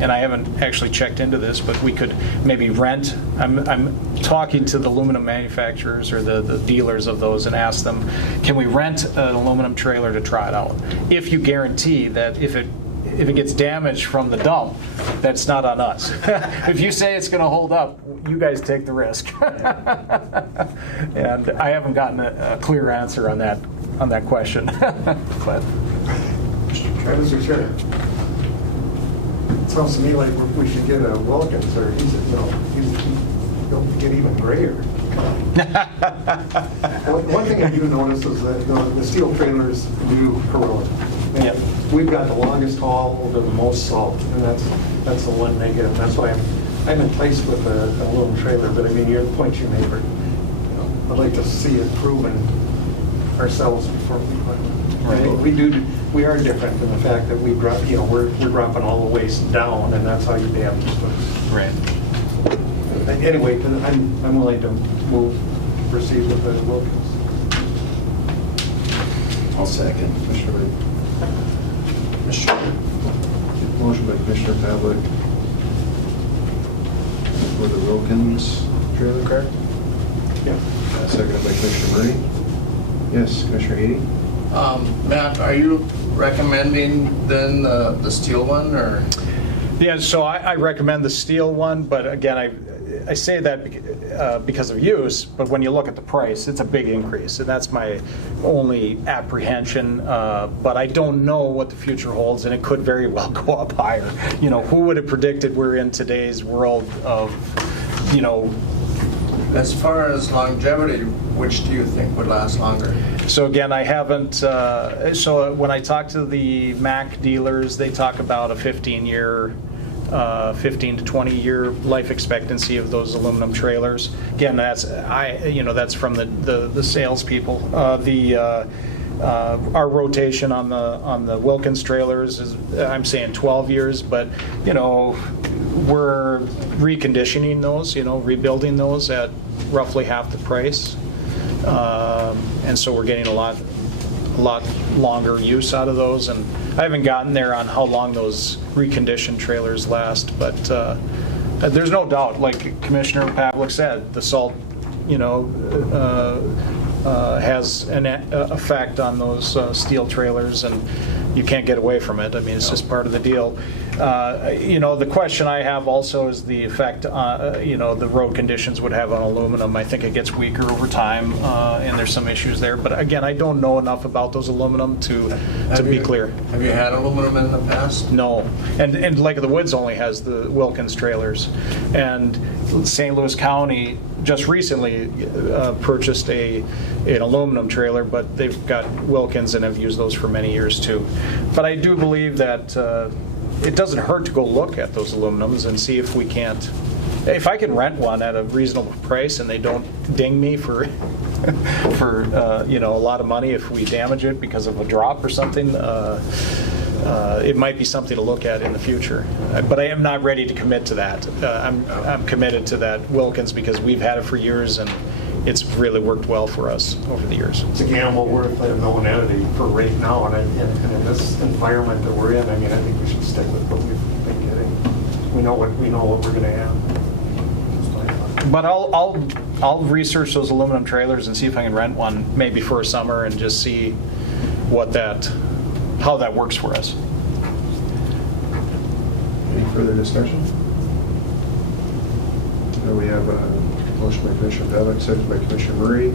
and I haven't actually checked into this, but we could maybe rent. I'm talking to the aluminum manufacturers or the dealers of those and ask them, can we rent an aluminum trailer to try it out? If you guarantee that if it gets damaged from the dump, that's not on us. If you say it's going to hold up, you guys take the risk. And I haven't gotten a clear answer on that question. But Mr. Chair, it sounds to me like we should get a Wilkins, or he'll get even grayer. One thing I do notice is that the steel trailers do corrode. Yep. We've got the longest haul over the most salt, and that's the one negative. That's why I'm enticed with the aluminum trailer. But I mean, your point you made, I'd like to see it proven ourselves before we put it. Right. We are different in the fact that we drop, you know, we're dropping all the waste down, and that's how you damage things. Right. Anyway, I'm willing to proceed with the Wilkins. I'll second. Motion by Commissioner Pavlik for the Wilkins trailer car. Yeah. Seconded by Commissioner Murray. Yes, Commissioner Eady? Matt, are you recommending then the steel one, or? Yeah, so I recommend the steel one, but again, I say that because of use, but when you look at the price, it's a big increase, and that's my only apprehension. But I don't know what the future holds, and it could very well go up higher. You know, who would have predicted we're in today's world of, you know. As far as longevity, which do you think would last longer? So again, I haven't, so when I talk to the Mac dealers, they talk about a 15-year 15 to 20 year life expectancy of those aluminum trailers. Again, that's from the salespeople. Our rotation on the Wilkins trailers is, I'm saying 12 years, but we're reconditioning those, rebuilding those at roughly half the price, and so we're getting a lot longer use out of those. And I haven't gotten there on how long those reconditioned trailers last, but there's no doubt, like Commissioner Pavlik said, the salt, has an effect on those steel trailers, and you can't get away from it. I mean, it's just part of the deal. The question I have also is the effect the road conditions would have on aluminum. I think it gets weaker over time, and there's some issues there. But again, I don't know enough about those aluminum to be clear. Have you had aluminum in the past? No, and Lake of the Woods only has the Wilkins trailers, and St. Louis County just recently purchased an aluminum trailer, but they've got Wilkins and have used those for many years too. But I do believe that it doesn't hurt to go look at those aluminums and see if I can rent one at a reasonable price and they don't ding me for a lot of money if we damage it because of a drop or something. It might be something to look at in the future, but I am not ready to commit to that. I'm committed to that Wilkins because we've had it for years and it's really worked well for us over the years. It's a gamble worth a known entity for right now, and in this environment that we're in, I think we should stick with what we've been getting. We know what we're going to have. But I'll research those aluminum trailers and see if I can rent one maybe for a summer and just see how that works for us. Any further discussion? We have a motion by Commissioner Pavlik, seconded by Commissioner Murray.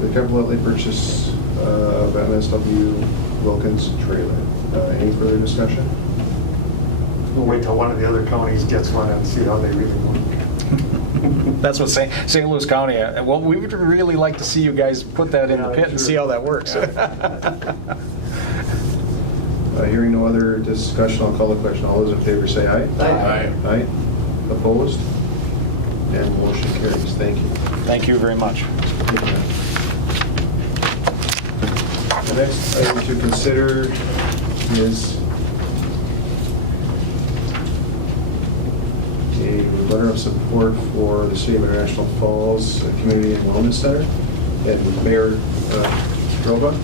The capital outlay purchase of MSW Wilkins trailer. Any further discussion? We'll wait till one of the other counties gets one and see how they really work. That's what St. Louis County, well, we would really like to see you guys put that in the pit and see how that works. Hearing no other discussion, I'll call the question. All those in favor say aye. Aye. Aye. Opposed? And motion carries. Thank you. Thank you very much. The next item to consider is a letter of support for the City of International Falls Community and Wellness Center. And Mayor Droba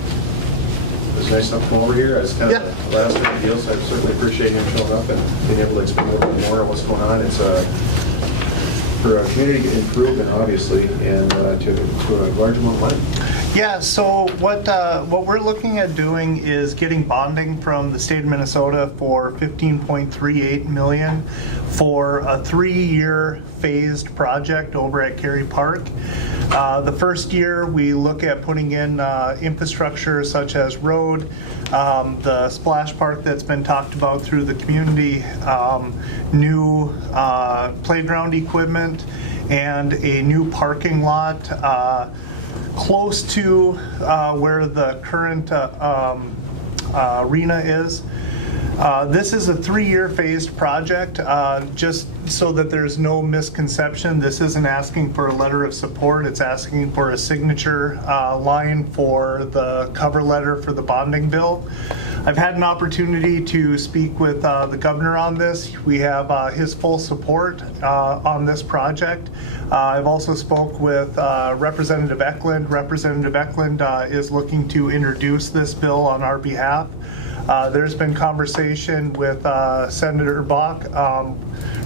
was nice enough to come over here. As kind of the last minute deal, so I certainly appreciate him showing up and being able to explain a little bit more on what's going on. It's for community improvement, obviously, and to a large amount of money. Yeah, so what we're looking at doing is getting bonding from the state of Minnesota for $15.38 million for a 3-year phased project over at Cary Park. The first year we look at putting in infrastructure such as road, the splash park that's been talked about through the community, new playground equipment, and a new parking lot close to where the current arena is. This is a 3-year phased project, just so that there's no misconception. This isn't asking for a letter of support, it's asking for a signature line for the cover letter for the bonding bill. I've had an opportunity to speak with the governor on this. We have his full support on this project. I've also spoke with Representative Eklund. Representative Eklund is looking to introduce this bill on our behalf. There's been conversation with Senator Bach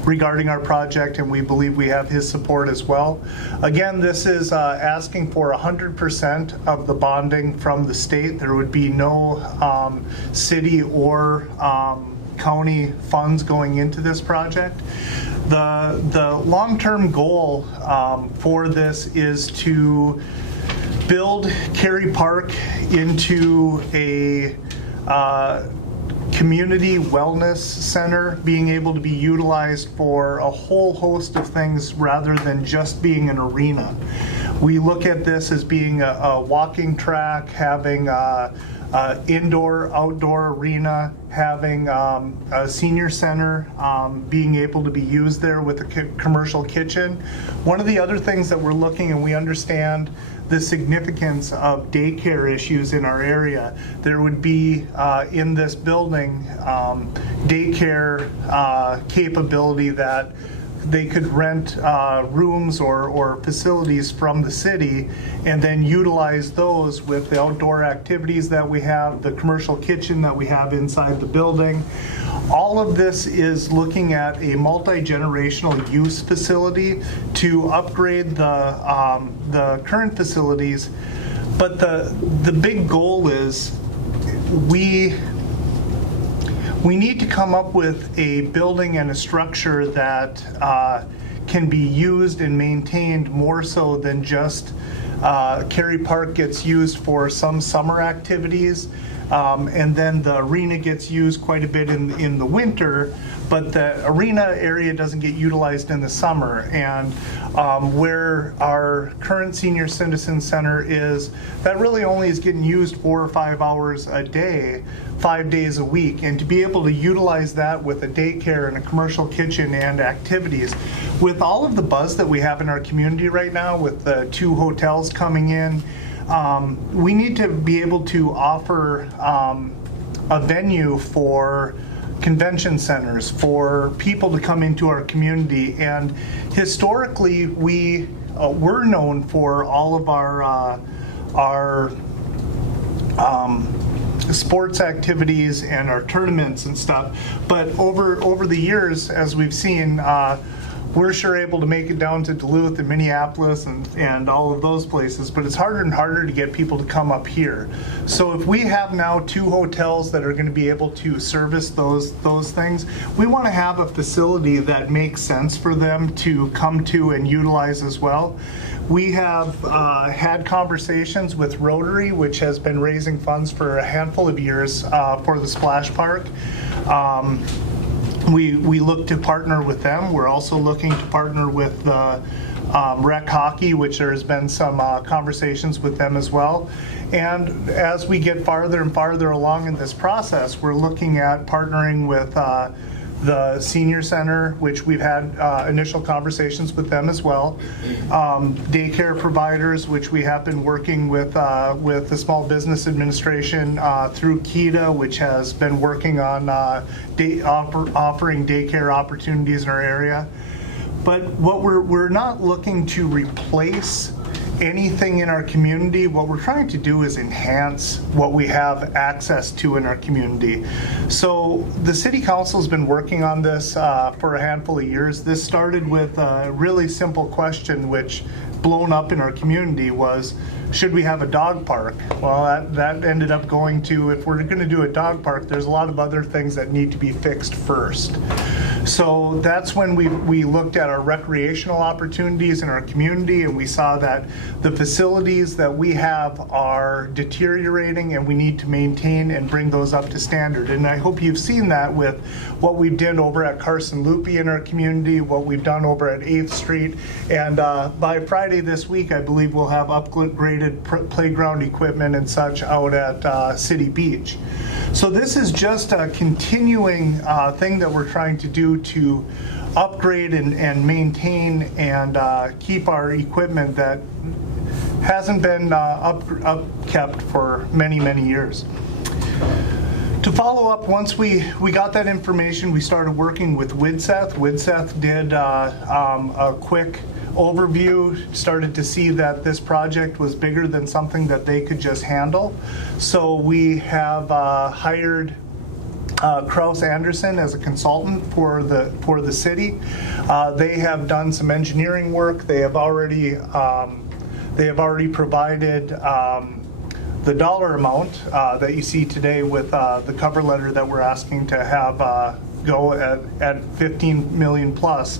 regarding our project, and we believe we have his support as well. Again, this is asking for 100% of the bonding from the state. There would be no city or county funds going into this project. The long-term goal for this is to build Cary Park into a community wellness center, being able to be utilized for a whole host of things rather than just being an arena. We look at this as being a walking track, having indoor, outdoor arena, having a senior center being able to be used there with a commercial kitchen. One of the other things that we're looking, and we understand the significance of daycare issues in our area, there would be in this building daycare capability that they could rent rooms or facilities from the city and then utilize those with the outdoor activities that we have, the commercial kitchen that we have inside the building. All of this is looking at a multi-generational use facility to upgrade the current facilities. But the big goal is we need to come up with a building and a structure that can be used and maintained more so than just Cary Park gets used for some summer activities, and then the arena gets used quite a bit in the winter, but the arena area doesn't get utilized in the summer. And where our current senior citizen center is, that really only is getting used 4 or 5 hours a day, 5 days a week. And to be able to utilize that with a daycare and a commercial kitchen and activities, with all of the buzz that we have in our community right now, with the 2 hotels coming in, we need to be able to offer a venue for convention centers, for people to come into our community. And historically, we're known for all of our sports activities and our tournaments and stuff. But over the years, as we've seen, we're sure able to make it down to Duluth and Minneapolis and all of those places, but it's harder and harder to get people to come up here. So if we have now 2 hotels that are going to be able to service those things, we want to have a facility that makes sense for them to come to and utilize as well. We have had conversations with Rotary, which has been raising funds for a handful of years for the Splash Park. We look to partner with them. We're also looking to partner with Rec Hockey, which there has been some conversations with them as well. And as we get farther and farther along in this process, we're looking at partnering with the Senior Center, which we've had initial conversations with them as well. Daycare providers, which we have been working with the Small Business Administration through KEDA, which has been working on offering daycare opportunities in our area. But what we're not looking to replace anything in our community. What we're trying to do is enhance what we have access to in our community. So the City Council has been working on this for a handful of years. This started with a really simple question, which blown up in our community was, should we have a dog park? Well, that ended up going to, if we're going to do a dog park, there's a lot of other things that need to be fixed first. So that's when we looked at our recreational opportunities in our community, and we saw that the facilities that we have are deteriorating and we need to maintain and bring those up to standard. And I hope you've seen that with what we've done over at Carson Loopy in our community, what we've done over at 8th Street. And by Friday this week, I believe we'll have upgraded playground equipment and such out at City Beach. So this is just a continuing thing that we're trying to do to upgrade and maintain and keep our equipment that hasn't been kept for many, many years. To follow up, once we got that information, we started working with WIDSETH. WIDSETH did a quick overview, started to see that this project was bigger than something that they could just handle. So we have hired Kraus Anderson as a consultant for the city. They have done some engineering work. They have already provided the dollar amount that you see today with the cover letter that we're asking to have go at 15 million plus.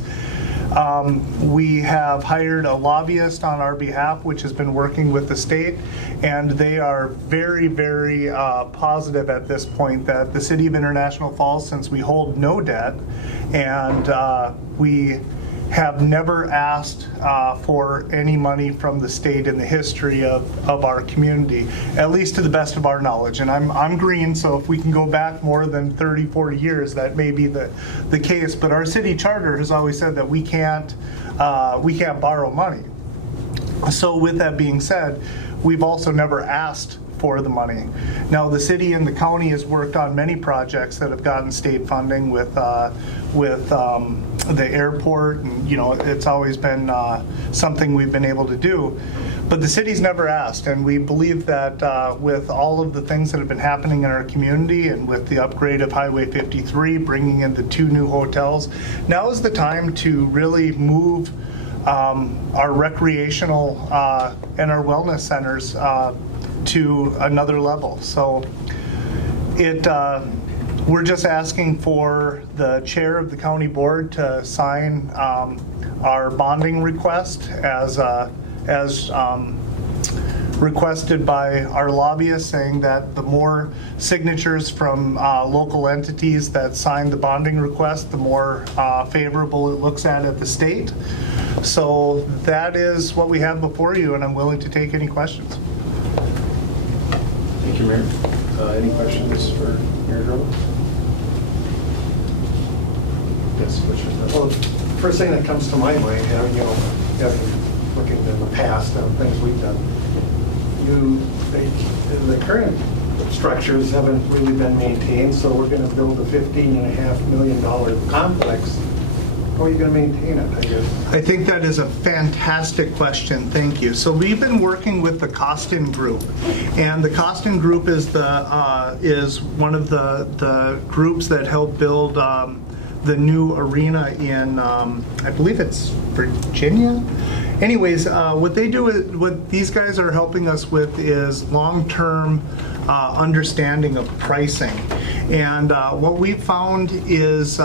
We have hired a lobbyist on our behalf, which has been working with the state, and they are very, very positive at this point that the City of International Falls, since we hold no debt and we have never asked for any money from the state in the history of our community, at least to the best of our knowledge. And I'm green, so if we can go back more than 30, 40 years, that may be the case. But our city charter has always said that we can't borrow money. So with that being said, we've also never asked for the money. Now, the city and the county has worked on many projects that have gotten state funding with the airport, and it's always been something we've been able to do. But the city's never asked, and we believe that with all of the things that have been happening in our community and with the upgrade of Highway 53, bringing in the 2 new hotels, now is the time to really move our recreational and our wellness centers to another level. So we're just asking for the chair of the county board to sign our bonding request as requested by our lobbyists, saying that the more signatures from local entities that sign the bonding request, the more favorable it looks at the state. So that is what we have before you, and I'm willing to take any questions. Thank you, Mayor. Any questions for Mayor Grove? Yes, Commissioner. Well, the first thing that comes to my mind, looking in the past on things we've done, the current structures haven't really been maintained, so we're going to build a $15.5 million complex. How are you going to maintain it, I guess? I think that is a fantastic question. Thank you. So we've been working with the Costin Group, and the Costin Group is one of the groups that helped build the new arena in I believe it's Virginia. Anyways, what these guys are helping us with is long-term understanding of pricing, and what we found is.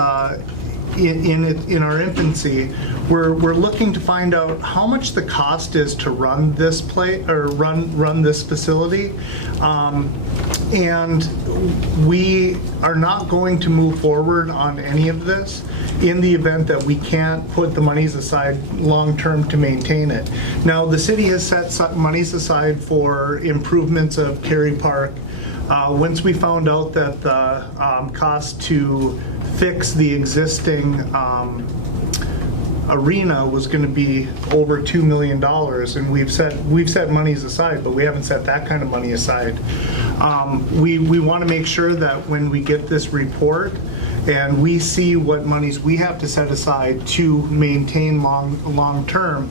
In our infancy, we're looking to find out how much the cost is to run this run this facility, and we are not going to move forward on any of this in the event that we can't put the monies aside long term to maintain it. Now, the city has set monies aside for improvements of Cary Park. Once we found out that the cost to fix the existing arena was going to be over $2 million, and we've set monies aside, but we haven't set that kind of money aside. We want to make sure that when we get this report and we see what monies we have to set aside to maintain long term,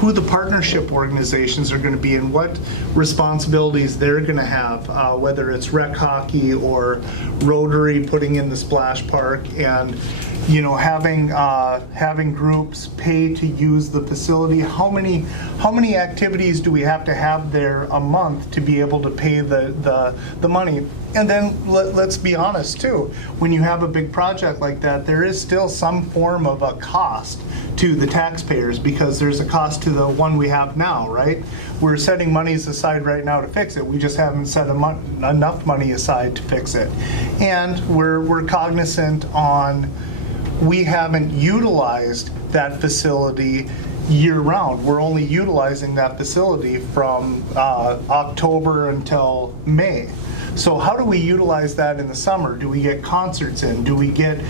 who the partnership organizations are going to be and what responsibilities they're going to have, whether it's rec hockey or Rotary putting in the splash park, and having groups pay to use the facility. How many activities do we have to have there a month to be able to pay the money? And then let's be honest too, when you have a big project like that, there is still some form of a cost to the taxpayers, because there's a cost to the one we have now, right? We're setting monies aside right now to fix it. We just haven't set enough money aside to fix it. And we're cognizant on, we haven't utilized that facility year-round. We're only utilizing that facility from October until May. So how do we utilize that in the summer? Do we get concerts in? Do we get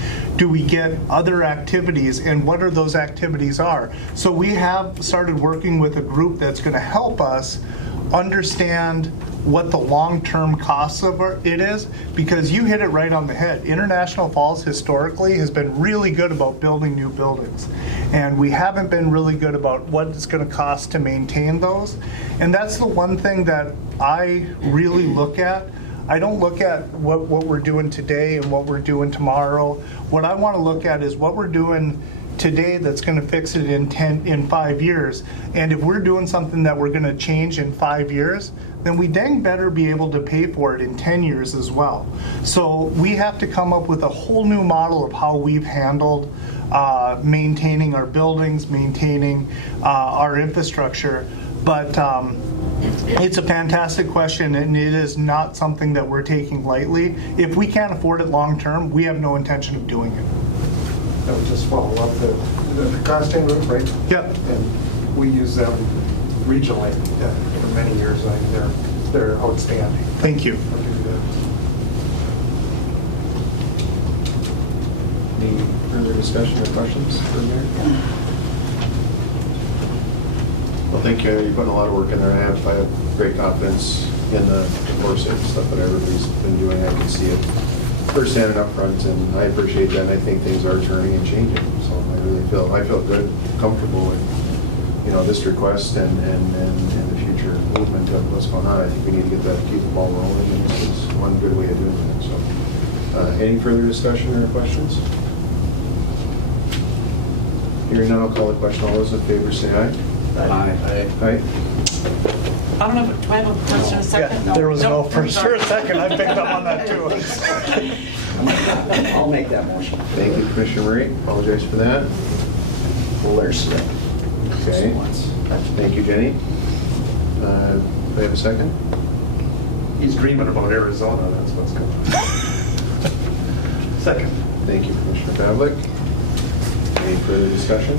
other activities, and what are those activities are? So we have started working with a group that's going to help us understand what the long-term costs of it is, because you hit it right on the head. International Falls historically has been really good about building new buildings, and we haven't been really good about what it's going to cost to maintain those. And that's the one thing that I really look at. I don't look at what we're doing today and what we're doing tomorrow. What I want to look at is what we're doing today that's going to fix it in 5 years. And if we're doing something that we're going to change in 5 years, then we dang better be able to pay for it in 10 years as well. So we have to come up with a whole new model of how we've handled maintaining our buildings, maintaining our infrastructure. But it's a fantastic question, and it is not something that we're taking lightly. If we can't afford it long term, we have no intention of doing it. I would just follow up that the Costain Group, right? Yep. And we use them regionally for many years. I think they're outstanding. Thank you. I'll give you that. Any further discussion or questions for the mayor? Well, thank you. You're putting a lot of work in there. I have great confidence in the foresight stuff that everybody's been doing. I can see it firsthand and up front, and I appreciate that. And I think things are turning and changing. So I feel good, comfortable with, this request and the future movement of what's going on. I think we need to keep the ball rolling, and this is one good way of doing that. So, any further discussion or questions? Hearing none, I'll call the question. All those in favor say aye. Aye. Aye. I don't know, do I have a first and a second? Yeah, there was no I'm first sorry. or a second. I picked up on that too. I'll make that motion. Thank you, Commissioner Murray. Apologize for that. Fuller Smith. Okay. Thank you, Jenny. Do I have a second? He's dreaming about Arizona, that's what's going on. Second. Thank you, Commissioner Pavlik. Any further discussion?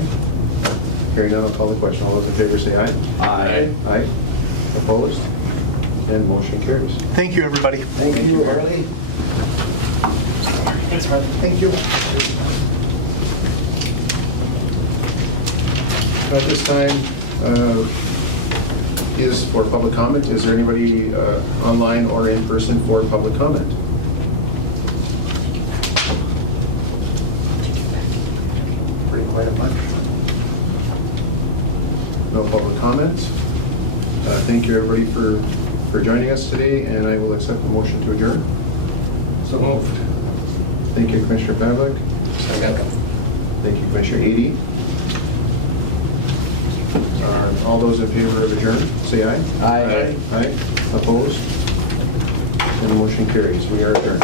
Hearing none, I'll call the question. All those in favor say aye. Aye. Aye. Opposed? And motion carries. Thank you, everybody. Thank you, Harley. Thanks, Harley. Thank you. At this time is for public comment. Is there anybody online or in person for public comment? Pretty quite a bunch. No public comment. Thank you, everybody, for joining us today, and I will accept the motion to adjourn. So moved. Thank you, Commissioner Pavlik. Thank you, Commissioner Ady. All those in favor of adjourn, say aye. Aye. Aye. Opposed? And the motion carries. We are adjourned.